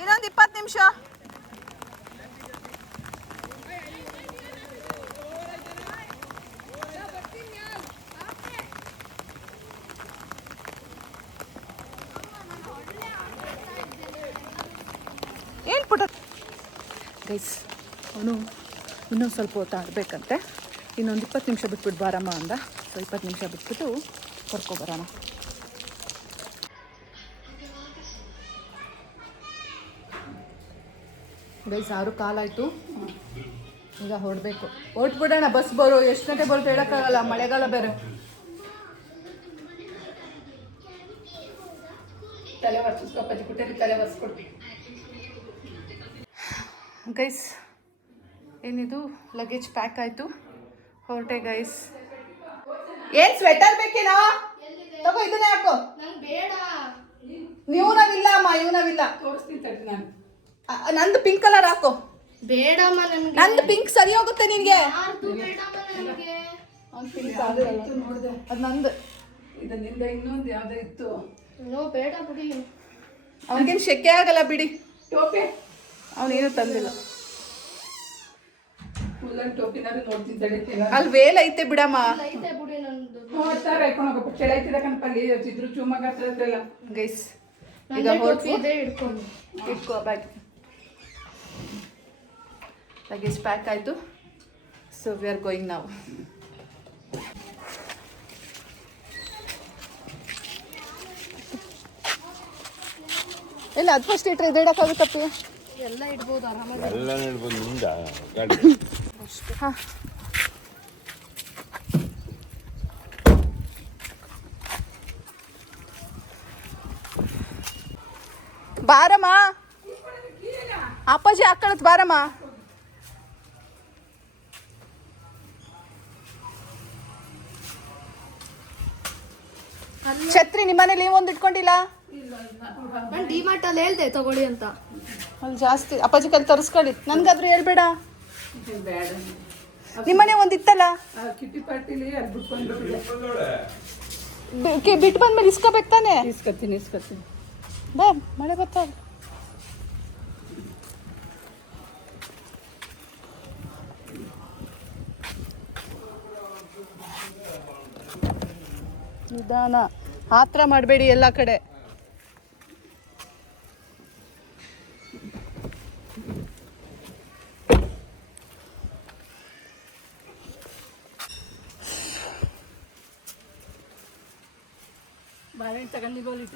ಇನ್ನೊಂದು 20 ನಿಮಿಷ. ಹೇಳ್ಬಿಟ್ಟ ಗೈಸ್, ಅವನು ಇನ್ನೊಂದು ಸ್ವಲ್ಪ ಹೊತ್ತು ಆಡಬೇಕಂತೆ. ಇನ್ನೊಂದು 20 ನಿಮಿಷ ಬಿಟ್ಬಿಟ್ಟು ಬಾರಮ್ಮ ಅಂದ. ಸೊ 20 ನಿಮಿಷ ಬಿಟ್ಬಿಟ್ಟು ಕರ್ಕೊಬರೋಣ. ಗೈಸ್ 6 ಕಾಲಾಯಿತು, ಈಗ ಹೊರಡಬೇಕು. ಹೊರಟ್ಬಿಡೋಣ, ಬಸ್ ಬರೋ ಎಷ್ಟು ಗಂಟೆ ಬರುತ್ತೆ ಹೇಳೋಕ್ಕಾಗಲ್ಲ, ಮಳೆಗಾಲ ಬೇರೆ. ತಲೆ ಒರೆಸ್ಕೊಪ್ಪಿ ಕುಟ್ಟರಿ, ತಲೆ ಒರೆಸ್ಕೊಡ್ತೀವಿ. ಗೈಸ್ ಏನಿದು ಲಗೇಜ್ ಪ್ಯಾಕ್ ಆಯಿತು, ಹೊರಟೆ ಗೈಸ್. ಏನ್ ಸ್ವೆಟರ್ ಬೇಕೇನೋ? ತಗೋ ಇದನ್ನೇ ಹಾಕೋ. ನಂಗೆ ಬೇಡ. ನೀವು ನಾವಿಲ್ಲ ಅಮ್ಮ, ಇವ್ ನಾವಿಲ್ಲ. ತೋರಿಸ್ತೀನಿ ತಡಿ ನಾನು. ನಂದು ಪಿಂಕ್ ಕಲರ್ ಹಾಕೋ. ಬೇಡಮ್ಮ ನನಗೆ. ನಂದು ಪಿಂಕ್ ಸರಿ ಹೋಗುತ್ತೆ ನಿನ್ಗೆ. ಯಾರ್ದು ಬೇಡಮ್ಮ ನನಗೆ. ಇತ್ತು ನೋಡಿದೆ, ಅದು ನಂದು. ಇದನ್ನಿಂದ ಇನ್ನೊಂದು ಯಾವುದೋ ಇತ್ತು. ನೋ ಬೇಡ ಬಿಡಿ. ಅವನಿಗೇನು ಶೆಕೆ ಆಗಲ್ಲ ಬಿಡಿ, ಟೋಪಿ ಅವನೇನು ತಂದಿಲ್ಲ. ಫುಲ್ಲನ್ ಟೋಪಿನಾರು ನೋಡ್ತೀನಿ ತಡಿತೀನಿ. ಅಲ್ಲಿ ವೇಲ್ ಐತೆ ಬಿಡಮ್ಮ. ಐತೆ ಬಿಡಿ ನಂದು. 30,000 ಹಾಕೊಂಡು ಹೋಗಪ್ಪ, ಚಳಿ ಐತಿದ ಕಣಪ್ಪ. ಅಲ್ಲಿ ಇದ್ರು ಚೂಮಾಗ ಹತ್ರಲ್ಲ. ಗೈಸ್ ಈಗ ನಂದೇ ಹೊರಟು ಟೋಪಿ ಇದೆ, ಹಿಡ್ಕೊಂಡು. ಇಟ್ಕೋ ಬ್ಯಾಗ್. ಲಗೇಜ್ ಪ್ಯಾಕ್ ಆಯಿತು. ಸೊ ವಿ ಆರ್ ಗೋಯಿಂಗ್ ನಾವು. ಇಲ್ಲ ಅದು ಫಸ್ಟ್ ಇಟ್ಟರೆ ಇದು ಇಡೋಕ್ಕಾಗುತ್ತಪ್ಪಿ. ಎಲ್ಲ ಇಡ್ಬೋದು ಆರಾಮಾಗಿ. ಎಲ್ಲ ಹೇಳ್ಬೋದು ನಿಂದ ಗಾಡಿ. ಹಾಂ ಬಾರಮ್ಮ, ಅಪ್ಪಾಜಿ ಹಾಕೊಳ್ಳತ್ ಬಾರಮ್ಮ. ಛತ್ರಿ ನಿಮ್ಮನೇಲಿ ಒಂದು ಇಟ್ಕೊಂಡಿಲ್ಲ? ನಾನು ಡಿಮಾರ್ಟ್ ಅಲ್ಲಿ ಹೇಳ್ದೆ ತಗೊಳ್ಳಿ ಅಂತ. ಅಲ್ಲಿ ಜಾಸ್ತಿ ಅಪ್ಪಾಜಿ ಕೈಲಿ ತರಿಸ್ಕೊಳ್ಳಿ, ನನ್ಗಾದ್ರೂ ಹೇಳ್ಬೇಡ. ಬೇಡ, ನಿಮ್ಮನೆ ಒಂದು ಇತ್ತಲ್ಲ, ಕಿಟ್ಟಿ ಪಾರ್ಟಿಲಿ ಅಲ್ಲಿ ಬಿಟ್ಕೊಂಡ್ಬಿಟ್ಟಿದೆ. ಬಿಟ್ಟು ಬಂದ್ಮೇಲೆ ಇಸ್ಕೋಬೇಕು ತಾನೆ. ಇಸ್ಕೊತೀನಿ. ಬಾ, ಮಳೆ ಬರ್ತಾ ಇದೆ. ನಿಧಾನ, ಆತ್ರ ಮಾಡಬೇಡಿ ಎಲ್ಲ ಕಡೆ.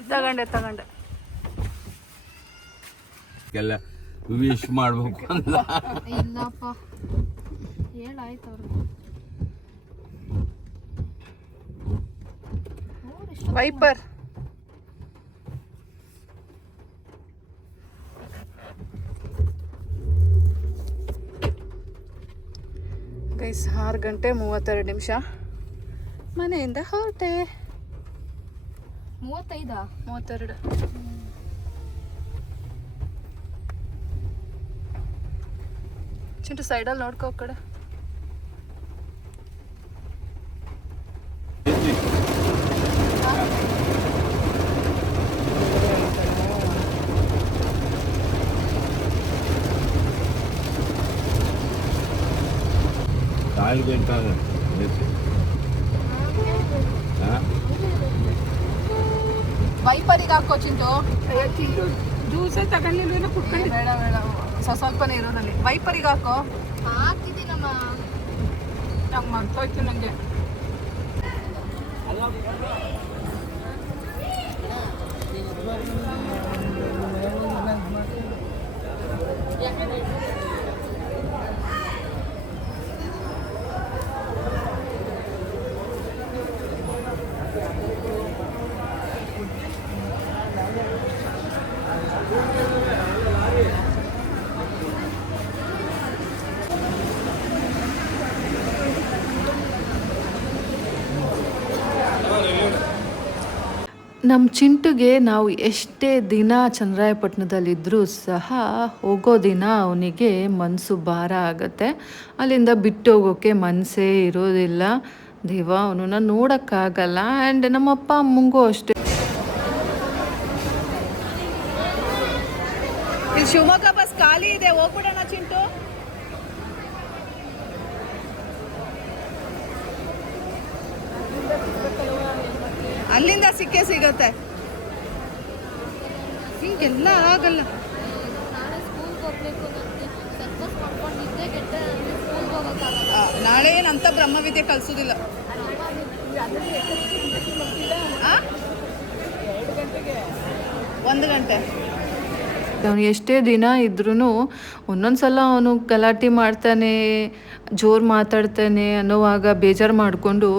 ತಗೊಂಡೆ ಎಲ್ಲ ವಿಶ್ ಮಾಡ್ಬೇಕು ಅಂತ. ಇಲ್ಲಪ್ಪ, ಹೇಳಾಯ್ತು ಅವ್ರಿಗೆ. ವೈಪರ್ ಗೈಸ್ 6:32 ಮನೆಯಿಂದ ಹೊರಟೆ. 32 ಚಿಂಟು ಸೈಡಲ್ಲಿ ನೋಡ್ಕೋ ಕಡೆ. ಕಾಲು ತಿಂತಾನೆ ಹಾಂ ವೈಪರಿಗೆ ಹಾಕೋ ಚಿಂಟು. ಜ್ಯೂಸೇ ತಗೊಂಡಿಲ್ವೇನೋ ಕುಟ್ಕೊಂಡು. ಬೇಡ ಬೇಡ, ಸ್ವಲ್ಪನೇ ಇರೋದಲ್ಲಿ. ವೈಪರಿಗೆ ಹಾಕೋ. ಹಾಕಿದ್ದೀನಮ್ಮ. ನಂಗೆ ಮರ್ತೋಯ್ತು ನನಗೆ. ನಮ್ಮ ಚಿಂಟುಗೆ ನಾವು ಎಷ್ಟೇ ದಿನ ಚನ್ನರಾಯಪಟ್ಟಣದಲ್ಲಿದ್ದರೂ ಸಹ ಹೋಗೋ ದಿನ ಅವನಿಗೆ ಮನಸ್ಸು ಭಾರ ಆಗುತ್ತೆ. ಅಲ್ಲಿಂದ ಬಿಟ್ಟು ಹೋಗೋಕ್ಕೆ ಮನಸ್ಸೇ ಇರೋದಿಲ್ಲ. ದೇವ ಅವನನ್ನ ನೋಡೋಕ್ಕಾಗಲ್ಲ. ಆ್ಯಂಡ್ ನಮ್ಮಪ್ಪ ಅಮ್ಮಂಗೂ ಅಷ್ಟೇ. ಇಲ್ಲಿ ಶಿವಮೊಗ್ಗ ಬಸ್ ಖಾಲಿ ಇದೆ, ಹೋಗ್ಬಿಡೋಣ ಚಿಂಟು. ಅಲ್ಲಿಂದ ಸಿಕ್ಕೇ ಸಿಗುತ್ತೆ. ಹಿಂಗೆಲ್ಲ ಆಗಲ್ಲ. ನಾಳೆ ಸ್ಕೂಲ್ಗೆ ಹೋಗ್ಬೇಕು, ನನಗೆ ಸರ್ಕಸ್ ಮಾಡ್ಕೊಂಡಿದ್ದೆ ಕೆಟ್ಟ ಸ್ಕೂಲ್ಗೆ ಹೋಗೋಕ್ಕಾಗಲ್ಲ. ನಾಳೆ ಏನಂತ ಬ್ರಹ್ಮವಿದ್ಯೆ ಕಲಿಸೋದಿಲ್ಲ. 1 ಗಂಟೆ. ಅವನು ಎಷ್ಟೇ ದಿನ ಇದ್ರೂ ಒಂದೊಂದು ಸಲ ಅವನು ಗಲಾಟೆ ಮಾಡ್ತಾನೆ, ಜೋರು ಮಾತಾಡ್ತಾನೆ ಅನ್ನೋವಾಗ ಬೇಜಾರು ಮಾಡಿಕೊಂಡು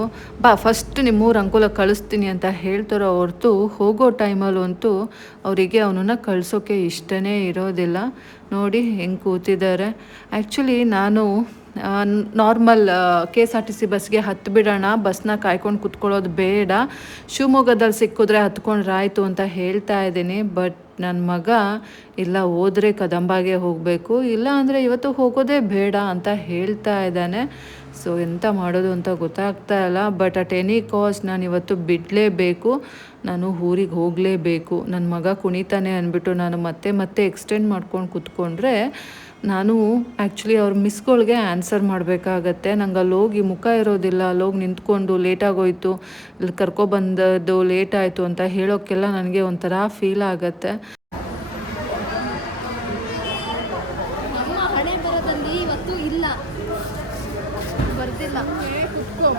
ಬಾ ಫಸ್ಟ್ ನಿಮ್ಮೂರು ಅಂಕುಲ ಕಳಿಸ್ತೀನಿ ಅಂತ ಹೇಳ್ತಾರೋ ಹೊರತು ಹೋಗೋ ಟೈಮಲ್ಲಂತೂ ಅವರಿಗೆ ಅವನನ್ನು ಕಳಿಸೋಕ್ಕೆ ಇಷ್ಟನೇ ಇರೋದಿಲ್ಲ. ನೋಡಿ ಹೆಂಗೆ ಕೂತಿದ್ದಾರೆ. ಆ್ಯಕ್ಚುಲಿ ನಾನು ನಾರ್ಮಲ್ KSRTC ಬಸ್ಗೆ ಹತ್ತು ಬಿಡೋಣ, ಬಸ್ನ ಕಾಯ್ಕೊಂಡು ಕುತ್ಕೊಳ್ಳೋದು ಬೇಡ, ಶಿವಮೊಗ್ಗದಲ್ಲಿ ಸಿಕ್ಕಿದ್ರೆ ಹತ್ಕೊಂಡ್ರೆ ಆಯಿತು ಅಂತ ಹೇಳ್ತಾ ಇದ್ದೀನಿ. ಬಟ್ ನನ್ನ ಮಗ ಇಲ್ಲ, ಹೋದರೆ ಕದಂಬಾಗೆ ಹೋಗಬೇಕು, ಇಲ್ಲ ಅಂದರೆ ಇವತ್ತು ಹೋಗೋದೇ ಬೇಡ ಅಂತ ಹೇಳ್ತಾ ಇದ್ದಾನೆ. ಸೊ ಎಂತ ಮಾಡೋದು ಅಂತ ಗೊತ್ತಾಗ್ತಾ ಇಲ್ಲ. ಬಟ್ ಅಟ್ ಎನಿ ಕಾಸ್ಟ್ ನಾನು ಇವತ್ತು ಬಿಡಲೇಬೇಕು, ನಾನು ಊರಿಗೆ ಹೋಗಲೇಬೇಕು. ನನ್ನ ಮಗ ಕುಣಿತಾನೆ ಅಂದ್ಬಿಟ್ಟು ನಾನು ಮತ್ತೆ ಎಕ್ಸ್ಟೆಂಡ್ ಮಾಡ್ಕೊಂಡು ಕೂತ್ಕೊಂಡ್ರೆ ನಾನು ಆ್ಯಕ್ಚುಲಿ ಅವ್ರ ಮಿಸ್ಗಳಿಗೆ ಆನ್ಸರ್ ಮಾಡಬೇಕಾಗತ್ತೆ. ನಂಗೆ ಅಲ್ಲಿ ಹೋಗಿ ಮುಖ ಇರೋದಿಲ್ಲ, ಅಲ್ಲೋಗಿ ನಿಂತ್ಕೊಂಡು ಲೇಟಾಗೋಯ್ತು, ಇಲ್ಲಿ ಕರ್ಕೊಬಂದದ್ದು ಲೇಟ್ ಆಯಿತು ಅಂತ ಹೇಳೋಕ್ಕೆಲ್ಲ ನನಗೆ ಒಂಥರ ಫೀಲ್ ಆಗುತ್ತೆ. ನಮ್ಮ ಹಣೆ ಬರೋದಲ್ಲಿ ಇವತ್ತು ಇಲ್ಲ, ಬರ್ದಿಲ್ಲ.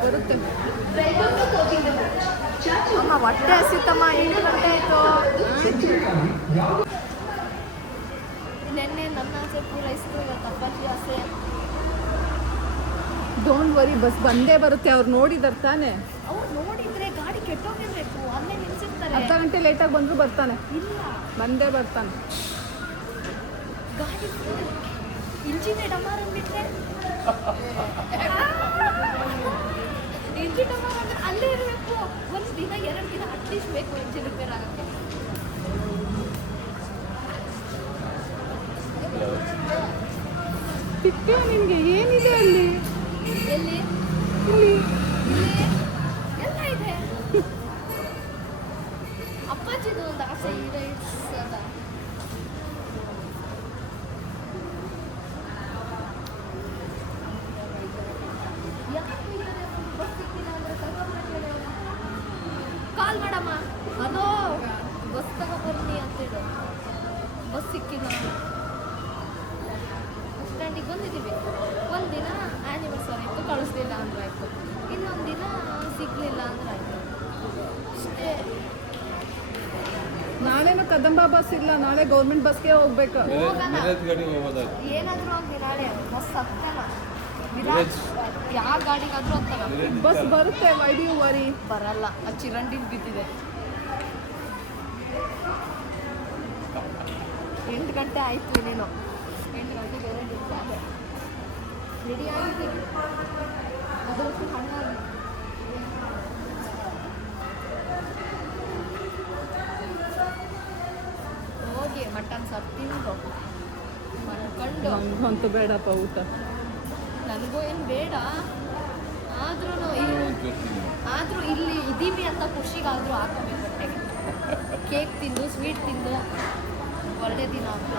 ಬರುತ್ತೆ. ಅಮ್ಮ ಹೊಟ್ಟೆ ಹಸಿತಮ್ಮ, 8 ಗಂಟೆ ಆಯಿತು. ನೆನ್ನೆ ನನ್ನ ಆಸೆ ಪೂರೈಸ್ತು, ಇವತ್ತು ಅಪ್ಪಾಜಿ ಆಸೆ. ಡೋಂಟ್ ವರಿ, ಬಸ್ ಬಂದೇ ಬರುತ್ತೆ. ಅವ್ರು ನೋಡಿದಾರೆ ತಾನೆ. ಅವ್ರು ನೋಡಿದ್ರೆ ಗಾಡಿ ಕೆಟ್ಟೋಗಿರ್ಬೇಕು, ಅಲ್ಲೇ ನಿಲ್ಸಿರ್ತಾರೆ. ಅರ್ಧ ಗಂಟೆ ಲೇಟಾಗಿ ಬಂದರೂ ಬರ್ತಾನೆ. ಇಲ್ಲ, ಬಂದೇ ಬರ್ತಾನೆ. ಗಾಡಿ ಇಂಜಿನ್ ಡಮಾರ್ ಅಂದ್ಬಿಟ್ರೆ ಇಂಜಿನ್ ಡಮಾರ್ ಅಂದ್ರೆ ಅಲ್ಲೇ ಇರಬೇಕು. 1 ದಿನ 2 ದಿನ ಅಟ್ಲೀಸ್ಟ್ ಬೇಕು ಇಂಜಿನ್ ರಿಪೇರ್ ಆಗೋಕ್ಕೆ. ತಿಕ್ಕ ನಿನಗೆ ಏನಿದೆ ಅಲ್ಲಿ? ಎಲ್ಲಿ ಇಲ್ಲಿ ಎಲ್ಲ ಇದೆ. ಅಪ್ಪಾಜಿದು ಒಂದು ಆಸೆ ಈಡೇರಿಸದ. ಕಾಲ್ ಮಾಡಮ್ಮ, ಅದೋ ಬಸ್ ತಗೊಬರ್ನಿ ಅಂತೇಳು. ಬಸ್ ಸಿಕ್ಕಿಲ್ಲ, ಬಸ್ ಸ್ಟ್ಯಾಂಡಿಗೆ ಬಂದಿದ್ದೀವಿ. ಒಂದಿನ ಆ್ಯನಿವರ್ಸರಿ ಇತ್ತು, ಕಳಿಸ್ಲಿಲ್ಲ ಅಂದ್ರೆ ಆಯಿತು. ಇನ್ನೊಂದು ದಿನ ಸಿಗಲಿಲ್ಲ ಅಂದ್ರೆ ಆಯಿತು. ಅಷ್ಟೇ. ನಾಳೆನೂ ಕದಂಬ ಬಸ್ ಇಲ್ಲ, ನಾಳೆ ಗೌರ್ಮೆಂಟ್ ಬಸ್ಗೆ ಹೋಗ್ಬೇಕು. ಏನಾದರೂ ಆಗಲಿ ನಾಳೆ ಬಸ್ ಹತ್ತಲ್ಲ. ಯಾವ ಗಾಡಿಗಾದ್ರೂ ಹತ್ತಲ್ಲ. ಬಸ್ ಬರುತ್ತೆ. Why do you worry? ಬರಲ್ಲ, ಆ ಚಿರಂಡಿಗೆ ಬಿದ್ದಿದೆ. 8 ಗಂಟೆ ಆಯಿತು, ಇನ್ನೇನು 8 ಗಂಟೆಗೆ ರೆಡಿ ಆಗಿದ್ದೀನಿ. ಅದಕ್ಕೂ ಹಣ್ಣಾಗಿ ಹೋಗಿ ಮಟನ್ ಸಾರು ತಿಂದು ಮನ್ಕೊಂಡು. ಅಂತೂ ಬೇಡಪ್ಪ ಊಟ. ನನಗೂ ಏನು ಬೇಡ, ಆದರೂ ಇಲ್ಲಿ ಇದ್ದೀವಿ ಅಂತ ಖುಷಿಗಾದರೂ ಹಾಕೋಬೇಕು ಹೊಟ್ಟೆಗೆ. ಕೇಕ್ ತಿಂದು, ಸ್ವೀಟ್ ತಿಂದು, ಒಳ್ಳೆ ದಿನ ಅಂತ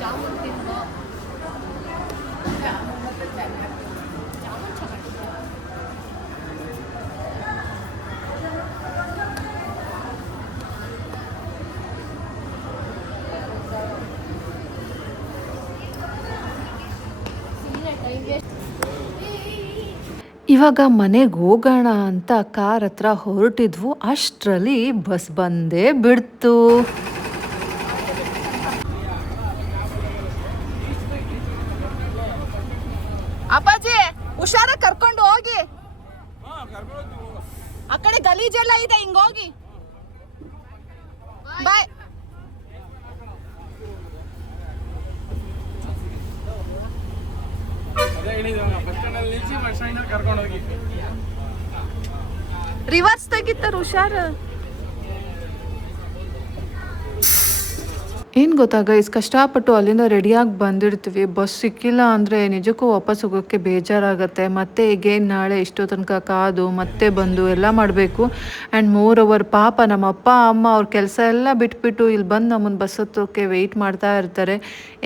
ಜಾಮೂನ್ ತಿಂದು ಇವಾಗ ಮನೆಗೆ ಹೋಗೋಣ ಅಂತ ಕಾರ್ ಹತ್ರ ಹೊರಟಿದ್ವು, ಅಷ್ಟರಲ್ಲಿ ಬಸ್ ಬಂದೇ ಬಿಡ್ತು. ಅಪ್ಪಾಜಿ ಹುಷಾರ ಕರ್ಕೊಂಡು ಹೋಗಿ, ಆ ಕಡೆ ಗಲೀಜೆಲ್ಲ ಇದೆ, ಹಿಂಗೋಗಿ. ಬಾಯ್. ರಿವರ್ಸ್ ತೆಗಿತಾರ, ಹುಷಾರು. ಏನು ಗೊತ್ತಾ ಗೈಸ್, ಕಷ್ಟಪಟ್ಟು ಅಲ್ಲಿಂದ ರೆಡಿಯಾಗಿ ಬಂದಿರ್ತೀವಿ, ಬಸ್ ಸಿಕ್ಕಿಲ್ಲ ಅಂದರೆ ನಿಜಕ್ಕೂ ವಾಪಸ್ ಹೋಗೋಕ್ಕೆ ಬೇಜಾರಾಗುತ್ತೆ. ಮತ್ತೆ ಈಗೇನು ನಾಳೆ ಇಷ್ಟೋ ತನಕ ಕಾದು ಮತ್ತೆ ಬಂದು ಎಲ್ಲ ಮಾಡಬೇಕು. ಆ್ಯಂಡ್ ಮೋರ್ ಓವರ್ ಪಾಪ ನಮ್ಮ ಅಪ್ಪ ಅಮ್ಮ ಅವ್ರ ಕೆಲಸ ಎಲ್ಲ ಬಿಟ್ಬಿಟ್ಟು ಇಲ್ಲಿ ಬಂದು ನಮ್ಮನ್ನು ಬಸ್ ಹತ್ತೋಕ್ಕೆ ವೆಯ್ಟ್ ಮಾಡ್ತಾ ಇರ್ತಾರೆ.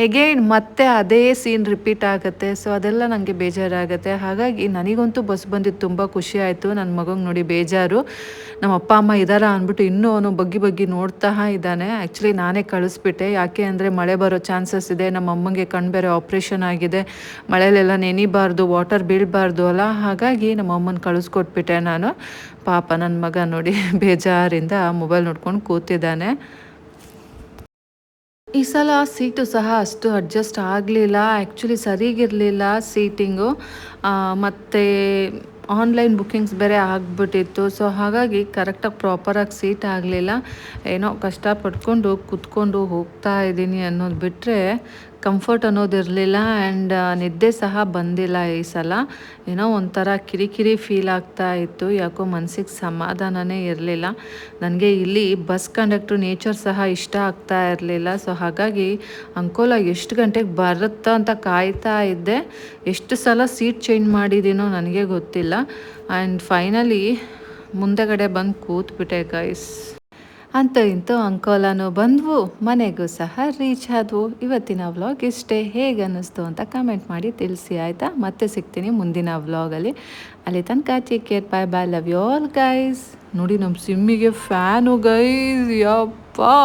ಎಗೇನ್ ಮತ್ತೆ ಅದೇ ಸೀನ್ ರಿಪೀಟ್ ಆಗುತ್ತೆ. ಸೊ ಅದೆಲ್ಲ ನನಗೆ ಬೇಜಾರಾಗುತ್ತೆ. ಹಾಗಾಗಿ ನನಗಂತೂ ಬಸ್ ಬಂದಿದ್ದು ತುಂಬ ಖುಷಿ ಆಯಿತು. ನನ್ನ ಮಗಂಗೆ ನೋಡಿ ಬೇಜಾರು, ನಮ್ಮ ಅಪ್ಪ ಅಮ್ಮ ಇದ್ದಾರಾ ಅಂದ್ಬಿಟ್ಟು ಇನ್ನೂ ಅವನು ಬಗ್ಗಿ ನೋಡ್ತಾ ಇದ್ದಾನೆ. ಆ್ಯಕ್ಚುಲಿ ನಾನೇ ಕಳಿಸ್ಬಿಟ್ಟೆ, ಯಾಕೆ ಅಂದರೆ ಮಳೆ ಬರೋ ಚಾನ್ಸಸ್ ಇದೆ. ನಮ್ಮ ಅಮ್ಮಂಗೆ ಕಣ್ಣು ಬೇರೆ ಆಪ್ರೇಷನ್ ಆಗಿದೆ, ಮಳೆಲೆಲ್ಲ ನೆನಿಬಾರ್ದು, ವಾಟರ್ ಬೀಳಬಾರ್ದು ಅಲ್ಲ. ಹಾಗಾಗಿ ನಮ್ಮ ಅಮ್ಮನ ಕಳಿಸ್ಕೊಟ್ಬಿಟ್ಟೆ ನಾನು. ಪಾಪ ನನ್ನ ಮಗ ನೋಡಿ ಬೇಜಾರಿಂದ ಮೊಬೈಲ್ ನೋಡ್ಕೊಂಡು ಕೂತಿದ್ದಾನೆ. ಈ ಸಲ ಸೀಟು ಸಹ ಅಷ್ಟು ಅಡ್ಜಸ್ಟ್ ಆಗಲಿಲ್ಲ, ಆ್ಯಕ್ಚುಲಿ ಸರಿಗಿರಲಿಲ್ಲ ಸೀಟಿಂಗು. ಮತ್ತು ಆನ್ಲೈನ್ ಬುಕ್ಕಿಂಗ್ಸ್ ಬೇರೆ ಆಗಿಬಿಟ್ಟಿತ್ತು. ಸೊ ಹಾಗಾಗಿ ಕರೆಕ್ಟಾಗಿ ಪ್ರಾಪರಾಗಿ ಸೀಟ್ ಆಗಲಿಲ್ಲ. ಏನೋ ಕಷ್ಟಪಟ್ಕೊಂಡು ಕೂತ್ಕೊಂಡು ಹೋಗ್ತಾ ಇದ್ದೀನಿ ಅನ್ನೋದು ಬಿಟ್ಟರೆ ಕಂಫರ್ಟ್ ಅನ್ನೋದಿರಲಿಲ್ಲ. ಆ್ಯಂಡ್ ನಿದ್ದೆ ಸಹ ಬಂದಿಲ್ಲ ಈ ಸಲ. ಏನೋ ಒಂಥರ ಕಿರಿಕಿರಿ ಫೀಲ್ ಆಗ್ತಾ ಇತ್ತು, ಯಾಕೋ ಮನಸ್ಸಿಗೆ ಸಮಾಧಾನನೇ ಇರಲಿಲ್ಲ. ನನಗೆ ಇಲ್ಲಿ ಬಸ್ ಕಂಡಕ್ಟ್ರು ನೇಚರ್ ಸಹ ಇಷ್ಟ ಆಗ್ತಾ ಇರಲಿಲ್ಲ. ಸೊ ಹಾಗಾಗಿ ಅಂಕೋಲ ಎಷ್ಟು ಗಂಟೆಗೆ ಬರುತ್ತಾ ಅಂತ ಕಾಯ್ತಾ ಇದ್ದೆ. ಎಷ್ಟು ಸಲ ಸೀಟ್ ಚೇಂಜ್ ಮಾಡಿದ್ದೀನೋ ನನಗೆ ಗೊತ್ತಿಲ್ಲ. ಆ್ಯಂಡ್ ಫೈನಲಿ ಮುಂದೆಗಡೆ ಬಂದು ಕೂತ್ಬಿಟ್ಟೆ ಗೈಸ್. ಅಂತೂ ಇಂತೂ ಅಂಕೋಲಾನು ಬಂದ್ವು, ಮನೆಗೂ ಸಹ ರೀಚ್ ಆದವು. ಇವತ್ತಿನ ವ್ಲಾಗ್ ಇಷ್ಟೇ. ಹೇಗೆ ಅನ್ನಿಸ್ತು ಅಂತ ಕಮೆಂಟ್ ಮಾಡಿ ತಿಳಿಸಿ ಆಯಿತಾ. ಮತ್ತೆ ಸಿಗ್ತೀನಿ ಮುಂದಿನ ವ್ಲಾಗಲ್ಲಿ. ಅಲ್ಲಿ ತನಕ take care, bye bye, love you all guys. ನೋಡಿ ನಮ್ಮ ಸಿಮ್ಮಿಗೆ ಫ್ಯಾನು ಗೈಸ್, ಯಪ್ಪಾ.